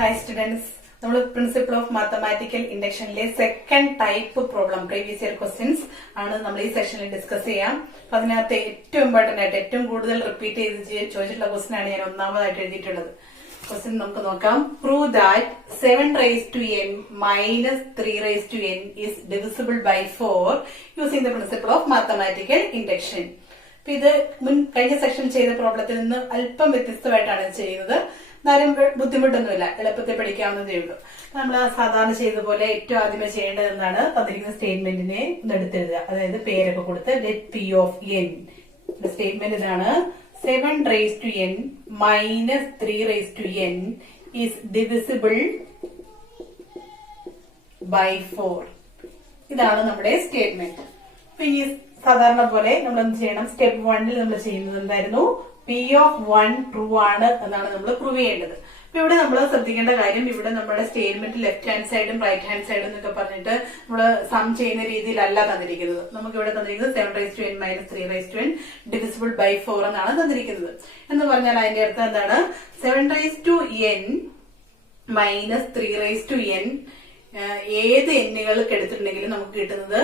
Hi students, നമ്മൾ principle of mathematical ഇൻഡക്ഷനിലെ second type problem previous year questions ആണ് നമ്മൾ ഈ സെഷനിൽ ഡിസ്കസ് ചെയ്യാം. അപ്പൊ അതിനകത്ത് ഏറ്റവും ഇമ്പോർട്ടന്റ് ആയിട്ട് ഏറ്റവും കൂടുതൽ റിപ്പീറ്റ് ചെയ്ത് ചോദിച്ചിട്ടുള്ള ക്വസ്റ്റ്യൻ ആണ് ഞാൻ ഒന്നാമതായിട്ട് എഴുതിയിട്ടുള്ളത്. ക്വസ്റ്റ്യൻ നമുക്ക് നോക്കാം. Prove that 7n minus 3n is divisible by 4 using the principle of mathematical induction. അപ്പൊ ഇത് കഴിഞ്ഞ സെക്ഷൻ ചെയ്ത പ്രോബ്ലത്തിൽ നിന്ന് അല്പം വ്യത്യസ്തമായിട്ടാണ് ചെയ്യുന്നത്. എന്നാലും ബുദ്ധിമുട്ടൊന്നുമില്ല, എളുപ്പത്തിൽ പഠിക്കാവുന്നതേ ഉള്ളൂ. നമ്മൾ സാധാരണ ചെയ്തതുപോലെ ഏറ്റവും ആദ്യമേ ചെയ്യേണ്ടത് എന്താണ്, തന്നിരിക്കുന്ന സ്റ്റേറ്റ്മെന്റിനെ ഒന്ന് എടുത്തെഴുതുക. അതായത് പേരൊക്കെ കൊടുത്ത് let P of N. Statement ഇതാണ്: 7n minus 3n is divisible by 4. ഇതാണ് നമ്മുടെ സ്റ്റേറ്റ്മെന്റ്. അപ്പൊ ഇനി സാധാരണ പോലെ നമ്മൾ എന്ത് ചെയ്യണം? സ്റ്റെപ്പ് 1 നമ്മൾ ചെയ്യുന്നത് എന്തായിരുന്നു? പി ഓഫ് 1 ട്രൂ ആണ് എന്നാണ് നമ്മൾ പ്രൂവ് ചെയ്യേണ്ടത്. അപ്പൊ ഇവിടെ നമ്മൾ ശ്രദ്ധിക്കേണ്ട കാര്യം, ഇവിടെ നമ്മുടെ സ്റ്റേറ്റ്മെന്റ് ലെഫ്റ്റ് ഹാൻഡ് സൈഡും റൈറ്റ് ഹാൻഡ് സൈഡും എന്നൊക്കെ പറഞ്ഞിട്ട് നമ്മൾ സം ചെയ്യുന്ന രീതിയിലല്ല തന്നിരിക്കുന്നത്. നമുക്ക് ഇവിടെ തന്നിരിക്കുന്നത് 7n minus 3n divisible by 4 എന്നാണ് തന്നിരിക്കുന്നത്. എന്ന് പറഞ്ഞാൽ അതിന്റെ അർത്ഥം എന്താണ്? 7n minus 3n ഏത് എണ്ണുകൾക്ക് എടുത്തിട്ടുണ്ടെങ്കിലും നമുക്ക് കിട്ടുന്നത്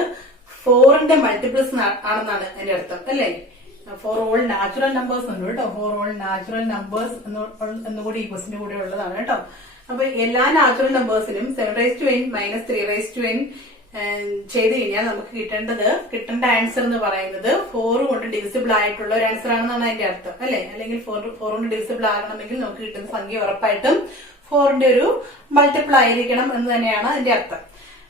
4ന്റെ മൾട്ടിപ്പിൾസ് ആണെന്നാണ് അതിന്റെ അർത്ഥം, അല്ലേ? ഫോർ ഓൾ നാച്ചുറൽ നമ്പേഴ്സ് ഉണ്ട് കേട്ടോ. ഫോർ ഓൾ നാച്ചുറൽ നമ്പേഴ്സ് എന്നുകൂടി ഈ ക്വസ്റ്റിന്റെ കൂടെ ഉള്ളതാണ് കേട്ടോ. അപ്പൊ എല്ലാ നാച്ചുറൽ നമ്പേഴ്സിനും 7n minus 3n ചെയ്ത് കഴിഞ്ഞാൽ നമുക്ക് കിട്ടേണ്ട ആൻസർ എന്ന് പറയുന്നത് 4 കൊണ്ട് ഡിവിസിബിൾ ആയിട്ടുള്ള ഒരു ആൻസർ ആണെന്നാണ് അതിന്റെ അർത്ഥം, അല്ലെ? അല്ലെങ്കിൽ 4 കൊണ്ട് ഡിവിസിബിൾ ആകണമെങ്കിൽ നമുക്ക് കിട്ടുന്ന സംഖ്യ ഉറപ്പായിട്ടും 4ന്റെ ഒരു മൾട്ടിപ്പിൾ ആയിരിക്കണം എന്ന് തന്നെയാണ് അതിന്റെ അർത്ഥം.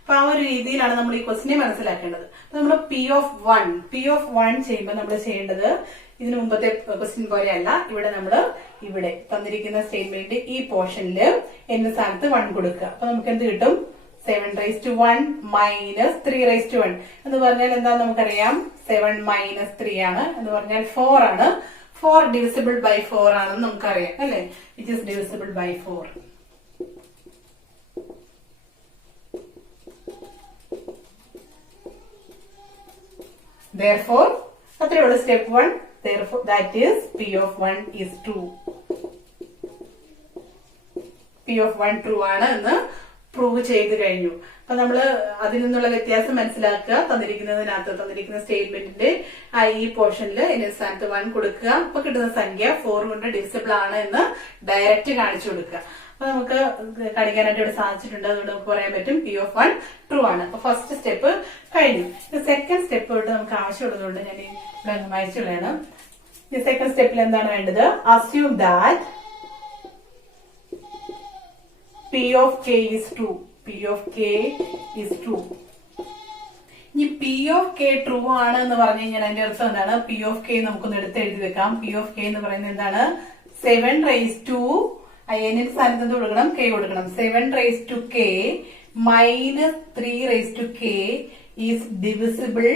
അപ്പൊ ആ ഒരു രീതിയിലാണ് നമ്മൾ ഈ ക്വസ്റ്റിനെ മനസ്സിലാക്കേണ്ടത്. നമ്മൾ പി ഓഫ് 1 ചെയ്യുമ്പോൾ നമ്മൾ ചെയ്യേണ്ടത് ഇതിനു മുമ്പത്തെ ക്വസ്റ്റ്യൻ പോലെയല്ല. ഇവിടെ നമ്മൾ ഇവിടെ തന്നിരിക്കുന്ന സ്റ്റേറ്റ്മെന്റ് ഈ പോർഷനില് എന്ന സ്ഥാനത്ത് 1 കൊടുക്കുക. അപ്പൊ നമുക്ക് എന്ത് കിട്ടും? 7n minus 3n എന്ന് പറഞ്ഞാൽ എന്താ നമുക്കറിയാം? 7 minus 3 ആണ് എന്ന് പറഞ്ഞാൽ 4 ആണ്. 4 divisible by 4 ആണെന്ന് നമുക്കറിയാം, അല്ലെ? Which is divisible by 4. Therefore, അത്രയേ ഉള്ളൂ step 1. Therefore, that is P of 1 is true. P of 1 true ആണ് എന്ന് പ്രൂവ് ചെയ്ത് കഴിഞ്ഞു. അപ്പൊ നമ്മള് അതിൽ നിന്നുള്ള വ്യത്യാസം മനസ്സിലാക്കുക. തന്നിരിക്കുന്ന സ്റ്റേറ്റ്മെന്റിന്റെ ഈ പോർഷനിൽ എന്ന സ്ഥാനത്ത് 1 കൊടുക്കുക. അപ്പൊ കിട്ടുന്ന സംഖ്യ 4 കൊണ്ട് ഡിവിസിബിൾ ആണ് എന്ന് ഡയറക്റ്റ് കാണിച്ചു കൊടുക്കുക. അപ്പൊ നമുക്ക് കാണിക്കാനായിട്ട് ഇവിടെ സാധിച്ചിട്ടുണ്ട്. അതുകൊണ്ട് നമുക്ക് പറയാൻ പറ്റും പി ഓഫ് 1 ട്രൂ ആണ്. അപ്പൊ ഫസ്റ്റ് സ്റ്റെപ്പ് കഴിഞ്ഞു. സെക്കൻഡ് സ്റ്റെപ്പ് തൊട്ട് നമുക്ക് ആവശ്യമുള്ളതുകൊണ്ട് ഞാൻ ഇവിടെ വായിച്ചുള്ളതാണ്. ഈ സെക്കൻഡ് സ്റ്റെപ്പിൽ എന്താണ് വേണ്ടത്? Assume that P of k is true. P of k is true. ഇനി P of k ട്രൂ ആണ് എന്ന് പറഞ്ഞു കഴിഞ്ഞാൽ അതിന്റെ അർത്ഥം എന്താണ്? P of k നമുക്കൊന്ന് എടുത്ത് എഴുതി വെക്കാം. P of k എന്ന് പറയുന്നത് എന്താണ്? 7 raised to n സ്ഥാനത്ത് കൊടുക്കണം, k കൊടുക്കണം. 7 raised to k minus 3 raised to k is divisible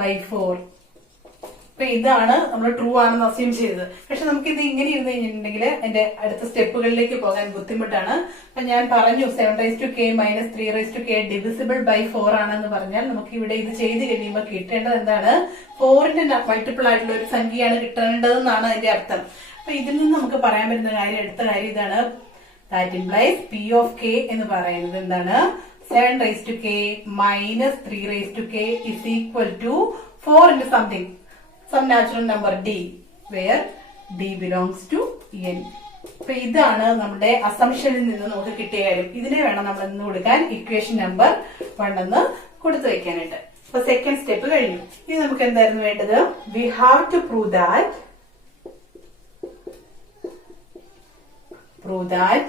by 4. അപ്പൊ ഇതാണ് നമ്മൾ ട്രൂ ആണെന്ന് അസ്യൂം ചെയ്തത്. പക്ഷെ നമുക്ക് ഇത് ഇങ്ങനെ ഇരുന്ന് കഴിഞ്ഞിട്ടുണ്ടെങ്കിൽ എന്റെ അടുത്ത സ്റ്റെപ്പുകളിലേക്ക് പോകാൻ ബുദ്ധിമുട്ടാണ്. അപ്പൊ ഞാൻ പറഞ്ഞു 7 raised to k minus 3 raised to k divisible by 4 ആണെന്ന് പറഞ്ഞാൽ നമുക്ക് ഇവിടെ ഇത് ചെയ്ത് കഴിയുമ്പോൾ കിട്ടേണ്ടത് എന്താണ്? 4ന്റെ മൾട്ടിപ്പിൾ ആയിട്ടുള്ള ഒരു സംഖ്യയാണ് കിട്ടേണ്ടതെന്നാണ് അതിന്റെ അർത്ഥം. അപ്പൊ ഇതിൽ നിന്ന് നമുക്ക് പറയാൻ പറ്റുന്ന അടുത്ത കാര്യം ഇതാണ്. That implies P of k എന്ന് പറയുന്നത് എന്താണ്? 7 raised to k minus 3 raised to k is equal to 4 into something, some natural number d, where d belongs to n. അപ്പൊ ഇതാണ് നമ്മുടെ അസംഷനിൽ നിന്ന് നമുക്ക് കിട്ടിയ കാര്യം. ഇതിനെ വേണം നമ്മൾ ഇന്ന് കൊടുക്കാൻ ഇക്വേഷൻ നമ്പർ 1 എന്ന് കൊടുത്തു വെക്കാനായിട്ട്. അപ്പൊ സെക്കൻഡ് സ്റ്റെപ്പ് കഴിഞ്ഞു. ഇനി നമുക്ക് എന്തായിരുന്നു വേണ്ടത്? We have to prove that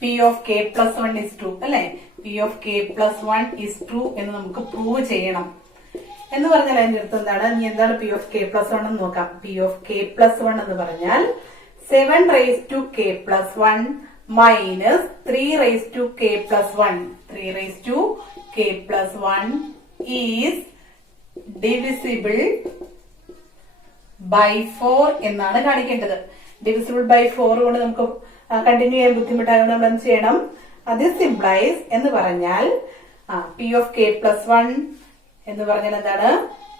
P of k plus 1 is true, അല്ലെ? P of k plus 1 is true എന്ന് നമുക്ക് പ്രൂവ് ചെയ്യണം. എന്ന് പറഞ്ഞാൽ അതിന്റെ അർത്ഥം എന്താണ്? ഇനി എന്താണ് P of k plus 1 എന്ന് നോക്കാം. P of k plus 1 എന്ന് പറഞ്ഞാൽ 7 raised to k plus 1 minus 3 raised to k plus 1. 3 raised to k plus 1 is divisible by 4 എന്നാണ് കാണിക്കേണ്ടത്. divisible by 4 കൊണ്ട് നമുക്ക് കണ്ടിന്യൂ ചെയ്യാൻ ബുദ്ധിമുട്ടായതുകൊണ്ട് നമ്മൾ എന്ത് ചെയ്യണം? അത് സിംപ്ലൈസ് എന്ന് പറഞ്ഞാൽ P of k plus 1 എന്ന് പറഞ്ഞാൽ എന്താണ്?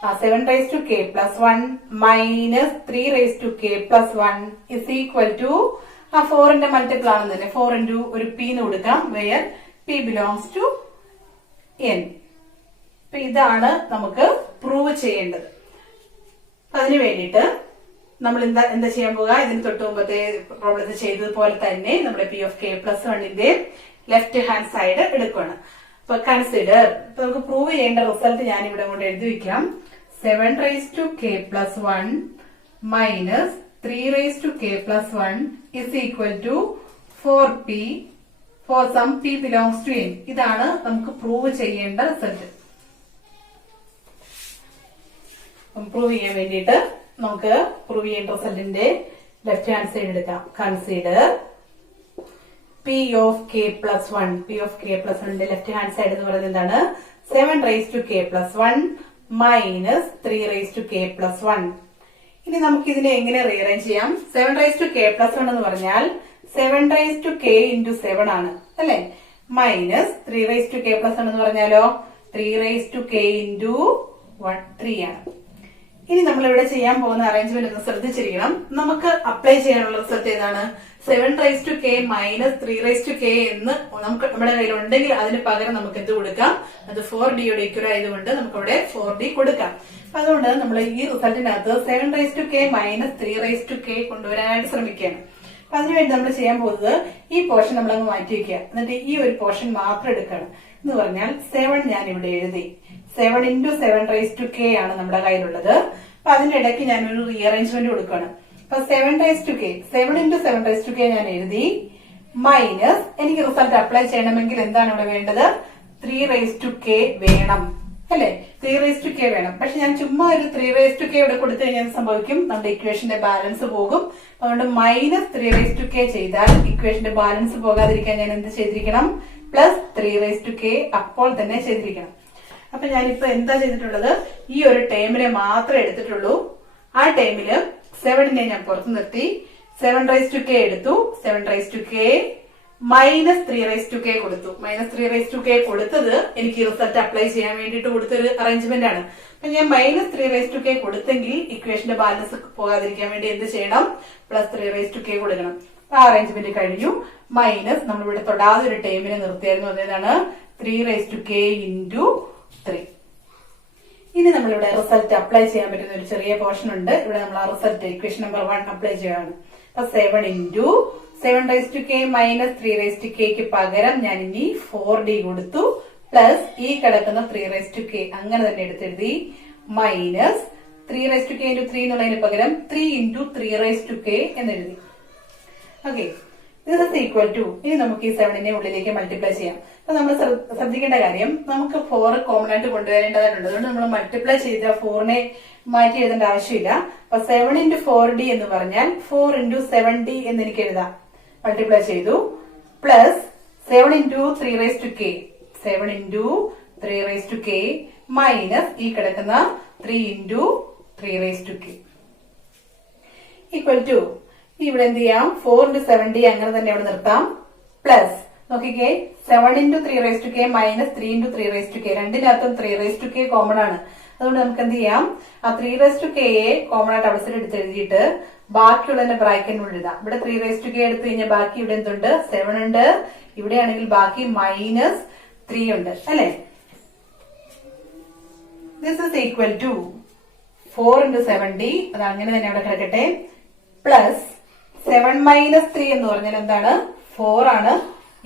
7 raised to k plus 1 minus 3 raised to k plus 1 is equal to 4ന്റെ multiple ആണെന്ന് തന്നെ 4 into ഒരു p എന്ന് കൊടുക്കാം where p belongs to n. അപ്പൊ ഇതാണ് നമുക്ക് പ്രൂവ് ചെയ്യേണ്ടത്. അതിനു വേണ്ടിയിട്ട് നമ്മൾ എന്താ ചെയ്യാൻ പോകുക, ഇതിന് തൊട്ട് മുമ്പത്തെ പ്രോബ്ലത്തിൽ ചെയ്തതുപോലെ തന്നെ നമ്മുടെ പി ഓഫ് കെ പ്ലസ് വണ്ണിന്റെ ലെഫ്റ്റ് ഹാൻഡ് സൈഡ് എടുക്കുകയാണ്. അപ്പൊ കൺസിഡർ, ഇപ്പൊ നമുക്ക് പ്രൂവ് ചെയ്യേണ്ട റിസൾട്ട് ഞാൻ ഇവിടെ കൊണ്ട് എഴുതി വെക്കാം. 7 raised to k plus 1 minus 3 raised to k plus 1 is equal to 4p for some p belongs to n. ഇതാണ് നമുക്ക് പ്രൂവ് ചെയ്യേണ്ട റിസൾട്ട്. പ്രൂവ് ചെയ്യാൻ വേണ്ടിയിട്ട് നമുക്ക് പ്രൂവ് ചെയ്യേണ്ട റിസൾട്ടിന്റെ ലെഫ്റ്റ് ഹാൻഡ് സൈഡ് എടുക്കാം. Consider p of k plus one. P of k plus വണ്ണിന്റെ left hand side എന്ന് പറയുന്നത് എന്താണ്? 7 raised to k plus 1 minus 3 raised to k plus 1. ഇനി നമുക്ക് ഇതിനെ എങ്ങനെ റീഅറേഞ്ച് ചെയ്യാം? 7 raised to k plus 1 എന്ന് പറഞ്ഞാൽ 7 raised to k into 7 ആണ് അല്ലെ, minus 3 raised to k plus 1 എന്ന് പറഞ്ഞാലോ 3 raised to k into 1 3 ആണ്. ഇനി നമ്മൾ ഇവിടെ ചെയ്യാൻ പോകുന്ന അറേഞ്ച്മെന്റ് ഒന്ന് ശ്രദ്ധിച്ചിരിക്കണം. നമുക്ക് അപ്ലൈ ചെയ്യാനുള്ള റിസൾട്ട് ഏതാണ്? 7 raised to k minus 3 raised to k എന്ന് നമുക്ക് നമ്മുടെ കയ്യിൽ ഉണ്ടെങ്കിൽ അതിന് പകരം നമുക്ക് എന്ത് കൊടുക്കാം? അത് 4d യുടെ ഈക്വൽ ആയതുകൊണ്ട് നമുക്ക് ഇവിടെ 4d കൊടുക്കാം. അതുകൊണ്ട് നമ്മൾ ഈ റിസൾട്ടിനകത്ത് 7 raised to k minus 3 raised to k കൊണ്ടുവരാനായിട്ട് ശ്രമിക്കുകയാണ്. അപ്പൊ അതിനുവേണ്ടി നമ്മൾ ചെയ്യാൻ പോകുന്നത് ഈ പോർഷൻ നമ്മളങ്ങ് മാറ്റി വെക്കുക, എന്നിട്ട് ഈ ഒരു പോർഷൻ മാത്രം എടുക്കണം. എന്ന് പറഞ്ഞാൽ 7 ഞാൻ ഇവിടെ എഴുതി. 7 into 7 raised to k ആണ് നമ്മുടെ കയ്യിലുള്ളത്. അപ്പൊ അതിനിടയ്ക്ക് ഞാനൊരു റീഅറേഞ്ച്മെന്റ് കൊടുക്കുകയാണ്. അപ്പൊ 7 raised to k 7 into 7 raised to k ഞാൻ എഴുതി, മൈനസ് എനിക്ക് റിസൾട്ട് അപ്ലൈ ചെയ്യണമെങ്കിൽ എന്താണ് ഇവിടെ വേണ്ടത്? 3 raised to k വേണം അല്ലെ, 3 raised to k വേണം. പക്ഷെ ഞാൻ ചുമ്മാ ഒരു 3 raised to k ഇവിടെ കൊടുത്തു കഴിഞ്ഞാൽ സംഭവിക്കും, നമ്മുടെ ഇക്വേഷന്റെ ബാലൻസ് പോകും. അതുകൊണ്ട് മൈനസ് 3 raised to k ചെയ്താൽ ഇക്വേഷന്റെ ബാലൻസ് പോകാതിരിക്കാൻ ഞാൻ എന്ത് ചെയ്തിരിക്കണം? പ്ലസ് 3 raised to k അപ്പോൾ തന്നെ ചെയ്തിരിക്കണം. അപ്പൊ ഞാനിപ്പോ എന്താ ചെയ്തിട്ടുള്ളത്? ഈ ഒരു ടേമിനെ മാത്രമേ എടുത്തിട്ടുള്ളൂ. ആ ടേമില് 7നെ ഞാൻ പുറത്തു നിർത്തി 7 raised to k എടുത്തു. 7 raised to k minus 3 raised to k കൊടുത്തു. മൈനസ് 3 raised to k കൊടുത്തത് എനിക്ക് റിസൾട്ട് അപ്ലൈ ചെയ്യാൻ വേണ്ടിയിട്ട് കൊടുത്തൊരു അറേഞ്ച്മെന്റ് ആണ്. അപ്പൊ ഞാൻ മൈനസ് 3 raised to k കൊടുത്തെങ്കിൽ ഇക്വേഷന്റെ ബാലൻസ് പോകാതിരിക്കാൻ വേണ്ടി എന്ത് ചെയ്യണം? പ്ലസ് 3 raised to k കൊടുക്കണം. ആ അറേഞ്ച്മെന്റ് കഴിഞ്ഞു. മൈനസ് നമ്മളിവിടെ തൊടാതെ ഒരു ടേമിനെ നിർത്തിയായിരുന്നു, അതേതാണ് 3 raised to k into 3. ഇനി നമ്മളിവിടെ റിസൾട്ട് അപ്ലൈ ചെയ്യാൻ പറ്റുന്ന ഒരു ചെറിയ പോർഷൻ ഉണ്ട്. ഇവിടെ നമ്മൾ ആ റിസൾട്ട് ഇക്വേഷൻ നമ്പർ 1 അപ്ലൈ ചെയ്യാണ്. അപ്പൊ 7 into 7 raised to k minus 3 raised to k ക്ക് പകരം ഞാൻ ഇനി 4d കൊടുത്തു, പ്ലസ് ഈ കിടക്കുന്ന 3 raised to k അങ്ങനെ തന്നെ എടുത്തെഴുതി, minus 3 raised to k into 3 എന്നുള്ളതിന് പകരം 3 into 3 raised to k എന്നെഴുതി. Okay, this is equal to, ഇനി നമുക്ക് ഈ 7നെ ഉള്ളിലേക്ക് മൾട്ടിപ്ലൈ ചെയ്യാം. അപ്പൊ നമ്മൾ ശ്രദ്ധിക്കേണ്ട കാര്യം, നമുക്ക് 4 കോമൺ ആയിട്ട് കൊണ്ടുവരേണ്ടതായിട്ടുണ്ട്. അതുകൊണ്ട് നമ്മൾ മൾട്ടിപ്ലൈ ചെയ്ത 4നെ മാറ്റി എഴുതേണ്ട ആവശ്യമില്ല. അപ്പൊ 7 into 4d എന്ന് പറഞ്ഞാൽ 4 into 7d എന്ന് എനിക്ക് എഴുതാം. മൾട്ടിപ്ലൈ ചെയ്തു, plus 7 into 3 raised to k 7 into 3 raised to k minus ഈ കിടക്കുന്ന 3 into 3 raised to k equal to, ഇവിടെ എന്ത് ചെയ്യാം? 4 into 7d അങ്ങനെ തന്നെ അവിടെ നിർത്താം. പ്ലസ് നോക്കിക്കേ, 7 into 3 raised to k minus 3 into 3 raised to k രണ്ടിനകത്തും 3 raised to k common ആണ്. അതുകൊണ്ട് നമുക്ക് എന്ത് ചെയ്യാം? ആ 3 raised to k യെ കോമൺ ആയിട്ട് അവസരം എടുത്ത് എഴുതിയിട്ട് ബാക്കിയുള്ളതിന്റെ ബ്രാക്കറ്റിനുള്ളിൽ എഴുതാം. ഇവിടെ 3 raised to k എടുത്തു കഴിഞ്ഞാൽ ബാക്കി ഇവിടെ എന്തുണ്ട്? 7 ഉണ്ട്. ഇവിടെയാണെങ്കിൽ ബാക്കി മൈനസ് 3 ഉണ്ട് അല്ലെ. This is equal to 4 into 7d, അത് അങ്ങനെ തന്നെ അവിടെ കിടക്കട്ടെ, പ്ലസ് 7 മൈനസ് 3 എന്ന് പറഞ്ഞാൽ എന്താണ്? 4 ആണ്.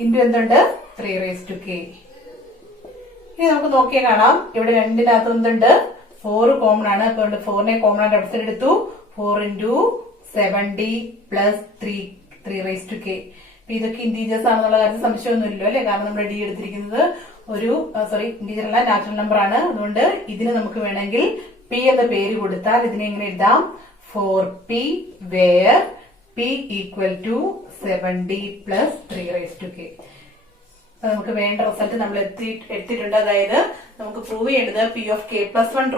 ഇൻറ്റു എന്തുണ്ട്? 3 raised to k. ഇനി നമുക്ക് നോക്കിയാൽ കാണാം, ഇവിടെ രണ്ടിനകത്ത് എന്തുണ്ട്? 4 കോമൺ ആണ്. അപ്പൊ 4നെ കോമൺ ആയിട്ട് അവസരം എടുത്തു. 4 into 7d plus 3 raised to k. അപ്പൊ ഇതൊക്കെ ഇന്റീജേഴ്സ് ആണെന്നുള്ള കാര്യത്തിൽ സംശയമൊന്നുമില്ലല്ലോ അല്ലെ, കാരണം നമ്മൾ d എടുത്തിരിക്കുന്നത് ഒരു ഇന്റീജർ അല്ല, നാച്ചുറൽ നമ്പർ ആണ്. അതുകൊണ്ട് ഇതിന് നമുക്ക് വേണമെങ്കിൽ p എന്ന പേര് കൊടുത്താൽ ഇതിനെ എങ്ങനെ എഴുതാം? 4p where p equal to 7d plus 3 raised to k. നമുക്ക് വേണ്ട റിസൾട്ട് നമ്മൾ എത്തിയിട്ടുണ്ട്. അതായത് നമുക്ക് പ്രൂവ് ചെയ്യേണ്ടത് p of k plus 1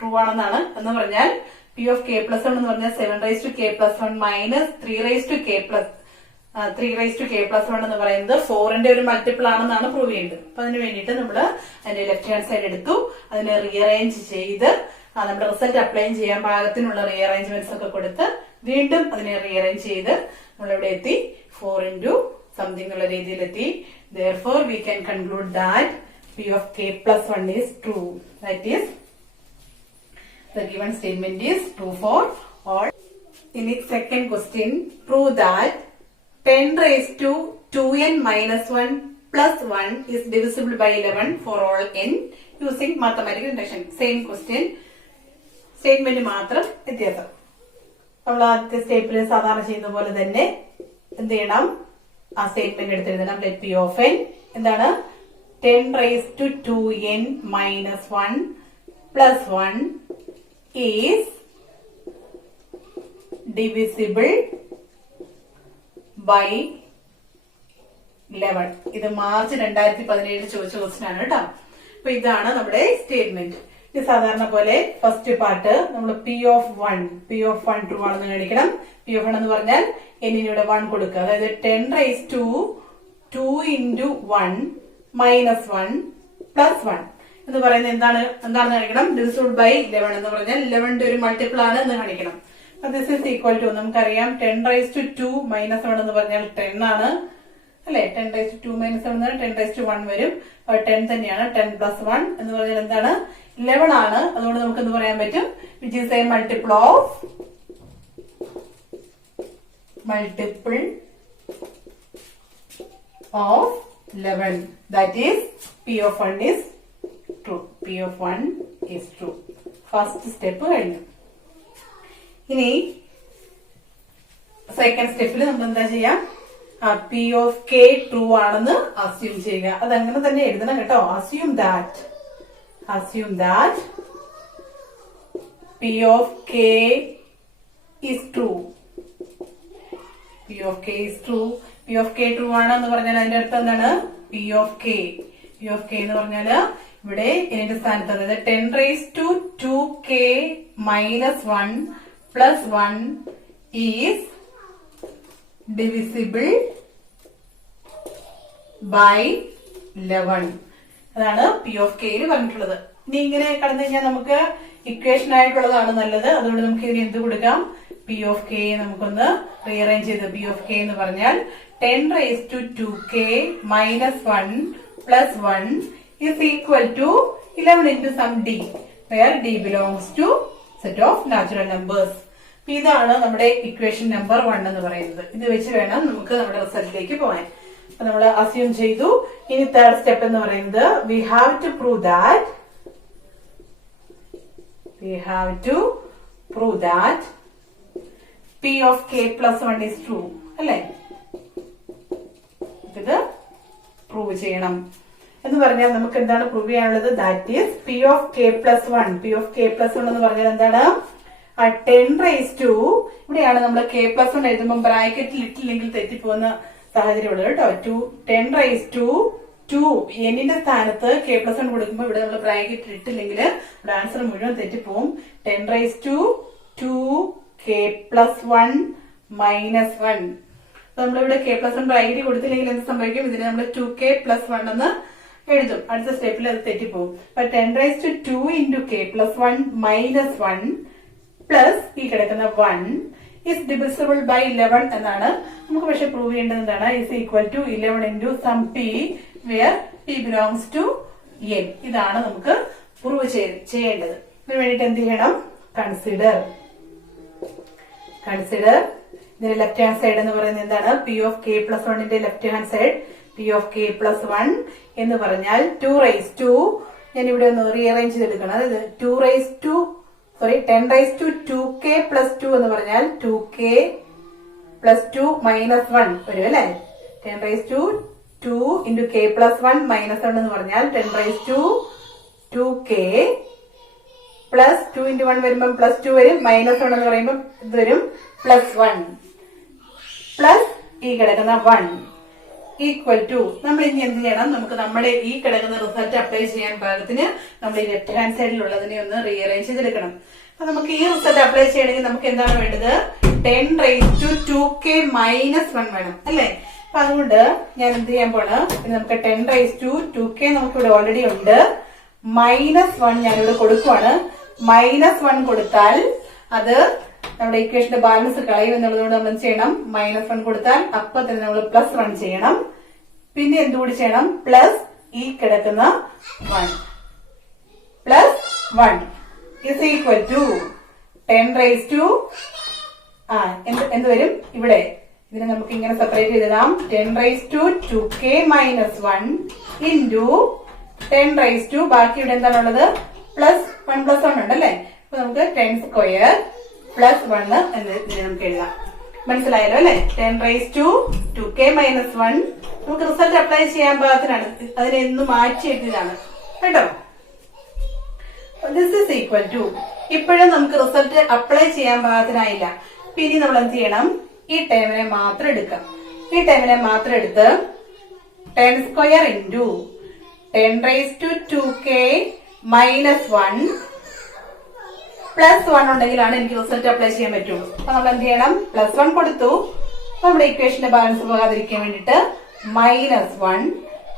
true ആണെന്നാണ്. എന്ന് പറഞ്ഞാൽ p of k plus 1 എന്ന് പറഞ്ഞാൽ 7 raised to k plus 1 minus 3 raised to k plus 1 എന്ന് പറയുന്നത് 4ന്റെ ഒരു മൾട്ടിപ്പിൾ ആണെന്നാണ് പ്രൂവ് ചെയ്യേണ്ടത്. അപ്പൊ അതിന് വേണ്ടിയിട്ട് നമ്മൾ അതിന്റെ ലെഫ്റ്റ് ഹാൻഡ് സൈഡ് എടുത്തു, അതിനെ റീഅറേഞ്ച് ചെയ്ത് നമ്മുടെ റിസൾട്ട് അപ്ലൈ ചെയ്യാൻ പാകത്തിനുള്ള റീഅറേഞ്ച്മെന്റ്സ് ഒക്കെ കൊടുത്ത് വീണ്ടും അതിനെ റീഅറേഞ്ച് ചെയ്ത് നമ്മളിവിടെ എത്തി 4 into something എന്നുള്ള രീതിയിലെത്തി. Therefore we can conclude that P of k plus 1 is true. That is, the given statement is true for all. In the second question, prove that 10 raised to 2n minus 1 plus 1 is divisible by 11 for all n using mathematical induction. Same question. Statement മാത്രം വ്യത്യാസം. നമ്മൾ ആദ്യത്തെ സ്റ്റെപ്പിൽ സാധാരണ ചെയ്യുന്ന പോലെ തന്നെ എന്ത് ചെയ്യണം? ആ സ്റ്റേറ്റ്മെന്റ് എടുത്തെഴുതണം. ലെറ്റ് പി ഓഫ് എൻ എന്താണ്? 10 raised to 2n minus 1 plus 1 is divisible by 11. ഇത് മാർച്ച് 2017 ചോദിച്ച ക്വസ്റ്റ്യൻ ആണ് കേട്ടോ. അപ്പൊ ഇതാണ് നമ്മുടെ സ്റ്റേറ്റ്മെന്റ്. ഇത് സാധാരണ പോലെ ഫസ്റ്റ് പാർട്ട് നമ്മൾ പി ഓഫ് വൺ ട്രൂ ആണെന്ന് കാണിക്കണം. പി ഓഫ് വൺ എന്ന് പറഞ്ഞാൽ എന്നിവിടെ 1 കൊടുക്കുക. അതായത് 10 raised to 2 into 1 minus 1 plus 1 എന്ന് പറയുന്നത് എന്താണെന്ന് കാണിക്കണം? ഡിവിസിബിൾ ബൈ 11 എന്ന് പറഞ്ഞാൽ 11ന്റെ ഒരു മൾട്ടിപ്പിൾ ആണ് എന്ന് കാണിക്കണം. ദിസ് ഈസ് ഈക്വൽ ടു നമുക്കറിയാം 10 raised to 2 minus 1 എന്ന് പറഞ്ഞാൽ 10 ആണ് അല്ലെ. 10 raised to 2 minus 1 എന്ന് 10 raised to 1 വരും. 10 തന്നെയാണ്. 10 plus 1 എന്ന് പറഞ്ഞാൽ എന്താണ്? 11 ആണ്. അതുകൊണ്ട് നമുക്ക് എന്ത് പറയാൻ പറ്റും? Which is A multiple of 11. That is P of 1 is true. P of 1 is true. First step കഴിഞ്ഞു. ഇനി സെക്കൻഡ് സ്റ്റെപ്പിൽ നമ്മൾ എന്താ ചെയ്യാം? പി ഓഫ് കെ ട്രൂ ആണെന്ന് അസ്യൂം ചെയ്യുക. അതങ്ങനെ തന്നെ എഴുതണം കേട്ടോ. Assume that P of K is true. P of k is true. P of k true ആണെന്ന് പറഞ്ഞാൽ അതിന്റെ അർത്ഥം എന്താണ്? P of k എന്ന് പറഞ്ഞാൽ ഇവിടെ ഇതിന്റെ സ്ഥാനത്ത് അതായത് 10 raised to 2k minus 1 plus 1 is divisible by 11. അതാണ് P of k യിൽ പറഞ്ഞിട്ടുള്ളത്. ഇനി ഇങ്ങനെ കടന്നു കഴിഞ്ഞാൽ നമുക്ക് ഇക്വേഷൻ ആയിട്ടുള്ളതാണ് നല്ലത്. അതുകൊണ്ട് നമുക്ക് ഇതിന് എന്ത് കൊടുക്കാം? P of k നമുക്കൊന്ന് റീഅറേഞ്ച് ചെയ്ത് P of k എന്ന് പറഞ്ഞാൽ 10 raised to 2k minus 1 plus 1 is equal to 11 into some d, where d belongs to set of natural numbers. ഇതാണ് നമ്മുടെ ഇക്വേഷൻ നമ്പർ 1 എന്ന് പറയുന്നത്. ഇത് വെച്ച് വേണം നമുക്ക് നമ്മുടെ റിസൾട്ടിലേക്ക് പോകാൻ. അപ്പൊ നമ്മൾ അസ്യൂം ചെയ്തു. ഇനി തേർഡ് സ്റ്റെപ്പ് എന്ന് പറയുന്നത് we have to prove that P of k plus 1 is true. അല്ലേ? ഇത് പ്രൂവ് ചെയ്യണം എന്ന് പറഞ്ഞാൽ നമുക്ക് എന്താണ് പ്രൂവ് ചെയ്യാനുള്ളത്? That is P of k plus 1. P of k plus 1 എന്ന് പറഞ്ഞാൽ എന്താണ്? 10 raised to ഇവിടെയാണ് നമ്മൾ k plus 1 എഴുതുമ്പോൾ ബ്രാക്കറ്റിൽ ഇട്ടില്ലെങ്കിൽ തെറ്റിപ്പോകുന്ന സാഹചര്യമുള്ളത് കേട്ടോ. 10 raised to 2 എന്നിന്റെ സ്ഥാനത്ത് k plus 1 കൊടുക്കുമ്പോൾ ഇവിടെ നമ്മൾ ബ്രാക്കറ്റ് ഇട്ടില്ലെങ്കിൽ ഇവിടെ ആൻസർ മുഴുവൻ തെറ്റിപ്പോവും. 10 raised to 2k plus 1 minus 1. നമ്മളിവിടെ k plus 1 ബ്രാക്കറ്റ് കൊടുത്തില്ലെങ്കിൽ എന്ത് സംഭവിക്കും? ഇതിനെ നമ്മൾ 2k plus 1 എന്ന് എഴുതും. അടുത്ത സ്റ്റെപ്പിൽ അത് തെറ്റിപ്പോവും. അപ്പൊ 10 raised to 2 into k plus 1 minus 1 plus ഈ കിടക്കുന്ന 1 is divisible by 11 എന്നാണ്. നമുക്ക് പക്ഷെ പ്രൂവ് ചെയ്യേണ്ടത് എന്താണ്? is equal to 11 into some p where p belongs to n. ഇതാണ് നമുക്ക് പ്രൂവ് ചെയ്യേണ്ടത്. ഇതിന് വേണ്ടിട്ട് എന്ത് ചെയ്യണം? കൺസിഡർ ഇതിന്റെ ലെഫ്റ്റ് ഹാൻഡ് സൈഡ് എന്ന് പറയുന്നത് എന്താണ്? P of k plus 1ന്റെ left hand side P of k plus 1 എന്ന് പറഞ്ഞാൽ 2 raised to ഞാൻ ഇവിടെ ഒന്ന് റീഅറേഞ്ച് ചെയ്തെടുക്കണം. അതായത് 10 raised to 2k plus 2 എന്ന് പറഞ്ഞാൽ 2k plus 2 minus 1 വരും അല്ലെ? 10 raised to 2 into k plus 1 minus 1 എന്ന് പറഞ്ഞാൽ 10 raised to 2k plus 2 into 1 വരുമ്പോൾ plus 2 വരും. minus 1 എന്ന് പറയുമ്പോൾ ഇത് വരും plus 1 plus ഈ കിടക്കുന്ന 1 ഈക്വൽ ടു നമ്മൾ ഇനി എന്ത് ചെയ്യണം? നമുക്ക് നമ്മുടെ ഈ കിടക്കുന്ന റിസൾട്ട് അപ്ലൈ ചെയ്യാൻ പാകത്തിന് നമ്മൾ ഈ ലെഫ്റ്റ് ഹാൻഡ് സൈഡിലുള്ളതിനെ ഒന്ന് റീഅറേഞ്ച് ചെയ്തെടുക്കണം. അപ്പൊ നമുക്ക് ഈ റിസൾട്ട് അപ്ലൈ ചെയ്യണമെങ്കിൽ നമുക്ക് എന്താണ് വേണ്ടത്? 10 raised to 2k minus 1 വേണം അല്ലെ? അപ്പൊ അതുകൊണ്ട് ഞാൻ എന്ത് ചെയ്യാൻ പോണ്? നമുക്ക് 10 raised to 2k നമുക്കിവിടെ ഓൾറെഡി ഉണ്ട്. -1 ഞാനിവിടെ കൊടുക്കുവാണ്. -1 കൊടുത്താൽ അത് നമ്മുടെ ഇക്വേഷന്റെ ബാലൻസ് കളയും എന്നുള്ളതുകൊണ്ട് നമ്മൾ എന്ത് ചെയ്യണം? -1 കൊടുത്താൽ അപ്പൊ തന്നെ നമ്മൾ +1 ചെയ്യണം. പിന്നെ എന്തുകൂടി ചെയ്യണം? പ്ലസ് ഈ കിടക്കുന്ന 1 +1 is equal to 10 raised to എന്ത് വരും? ഇവിടെ ഇതിനെ നമുക്ക് ഇങ്ങനെ സെപ്പറേറ്റ് ചെയ്തിടാം. 10 raised to 2k - 1 into 10 raised to ബാക്കി ഇവിടെ എന്താണുള്ളത്? +1 +1 ഉണ്ടല്ലേ. അപ്പൊ നമുക്ക് 10 സ്ക്വയർ +1 എന്ന് ഇതിനെ നമുക്ക് എഴുതാം. മനസ്സിലായല്ലോ അല്ലെ? 10 raised to 2k - 1 നമുക്ക് റിസൾട്ട് അപ്ലൈ ചെയ്യാൻ പാകത്തിനാണ്. അതിനെ എന്ന് മാറ്റി എഴുതിയതാണ് കേട്ടോ. ദിസ് ഈസ് ഈക്വൽ ടു ഇപ്പോഴും നമുക്ക് റിസൾട്ട് അപ്ലൈ ചെയ്യാൻ പാകത്തിനായില്ല. പിന്നെ നമ്മൾ എന്ത് ചെയ്യണം? ഈ ടേമിനെ മാത്രം എടുക്കാം. ഈ ടേമിനെ മാത്രം എടുത്ത് 10 square into 10 raised to 2k - 1 +1 ഉണ്ടെങ്കിലാണ് എനിക്ക് റിസൾട്ട് അപ്ലൈ ചെയ്യാൻ പറ്റുള്ളൂ. അപ്പൊ നമ്മൾ എന്ത് ചെയ്യണം? +1 കൊടുത്തു. നമ്മുടെ ഇക്വേഷന്റെ ബാലൻസ് പോകാതിരിക്കാൻ വേണ്ടിട്ട് -1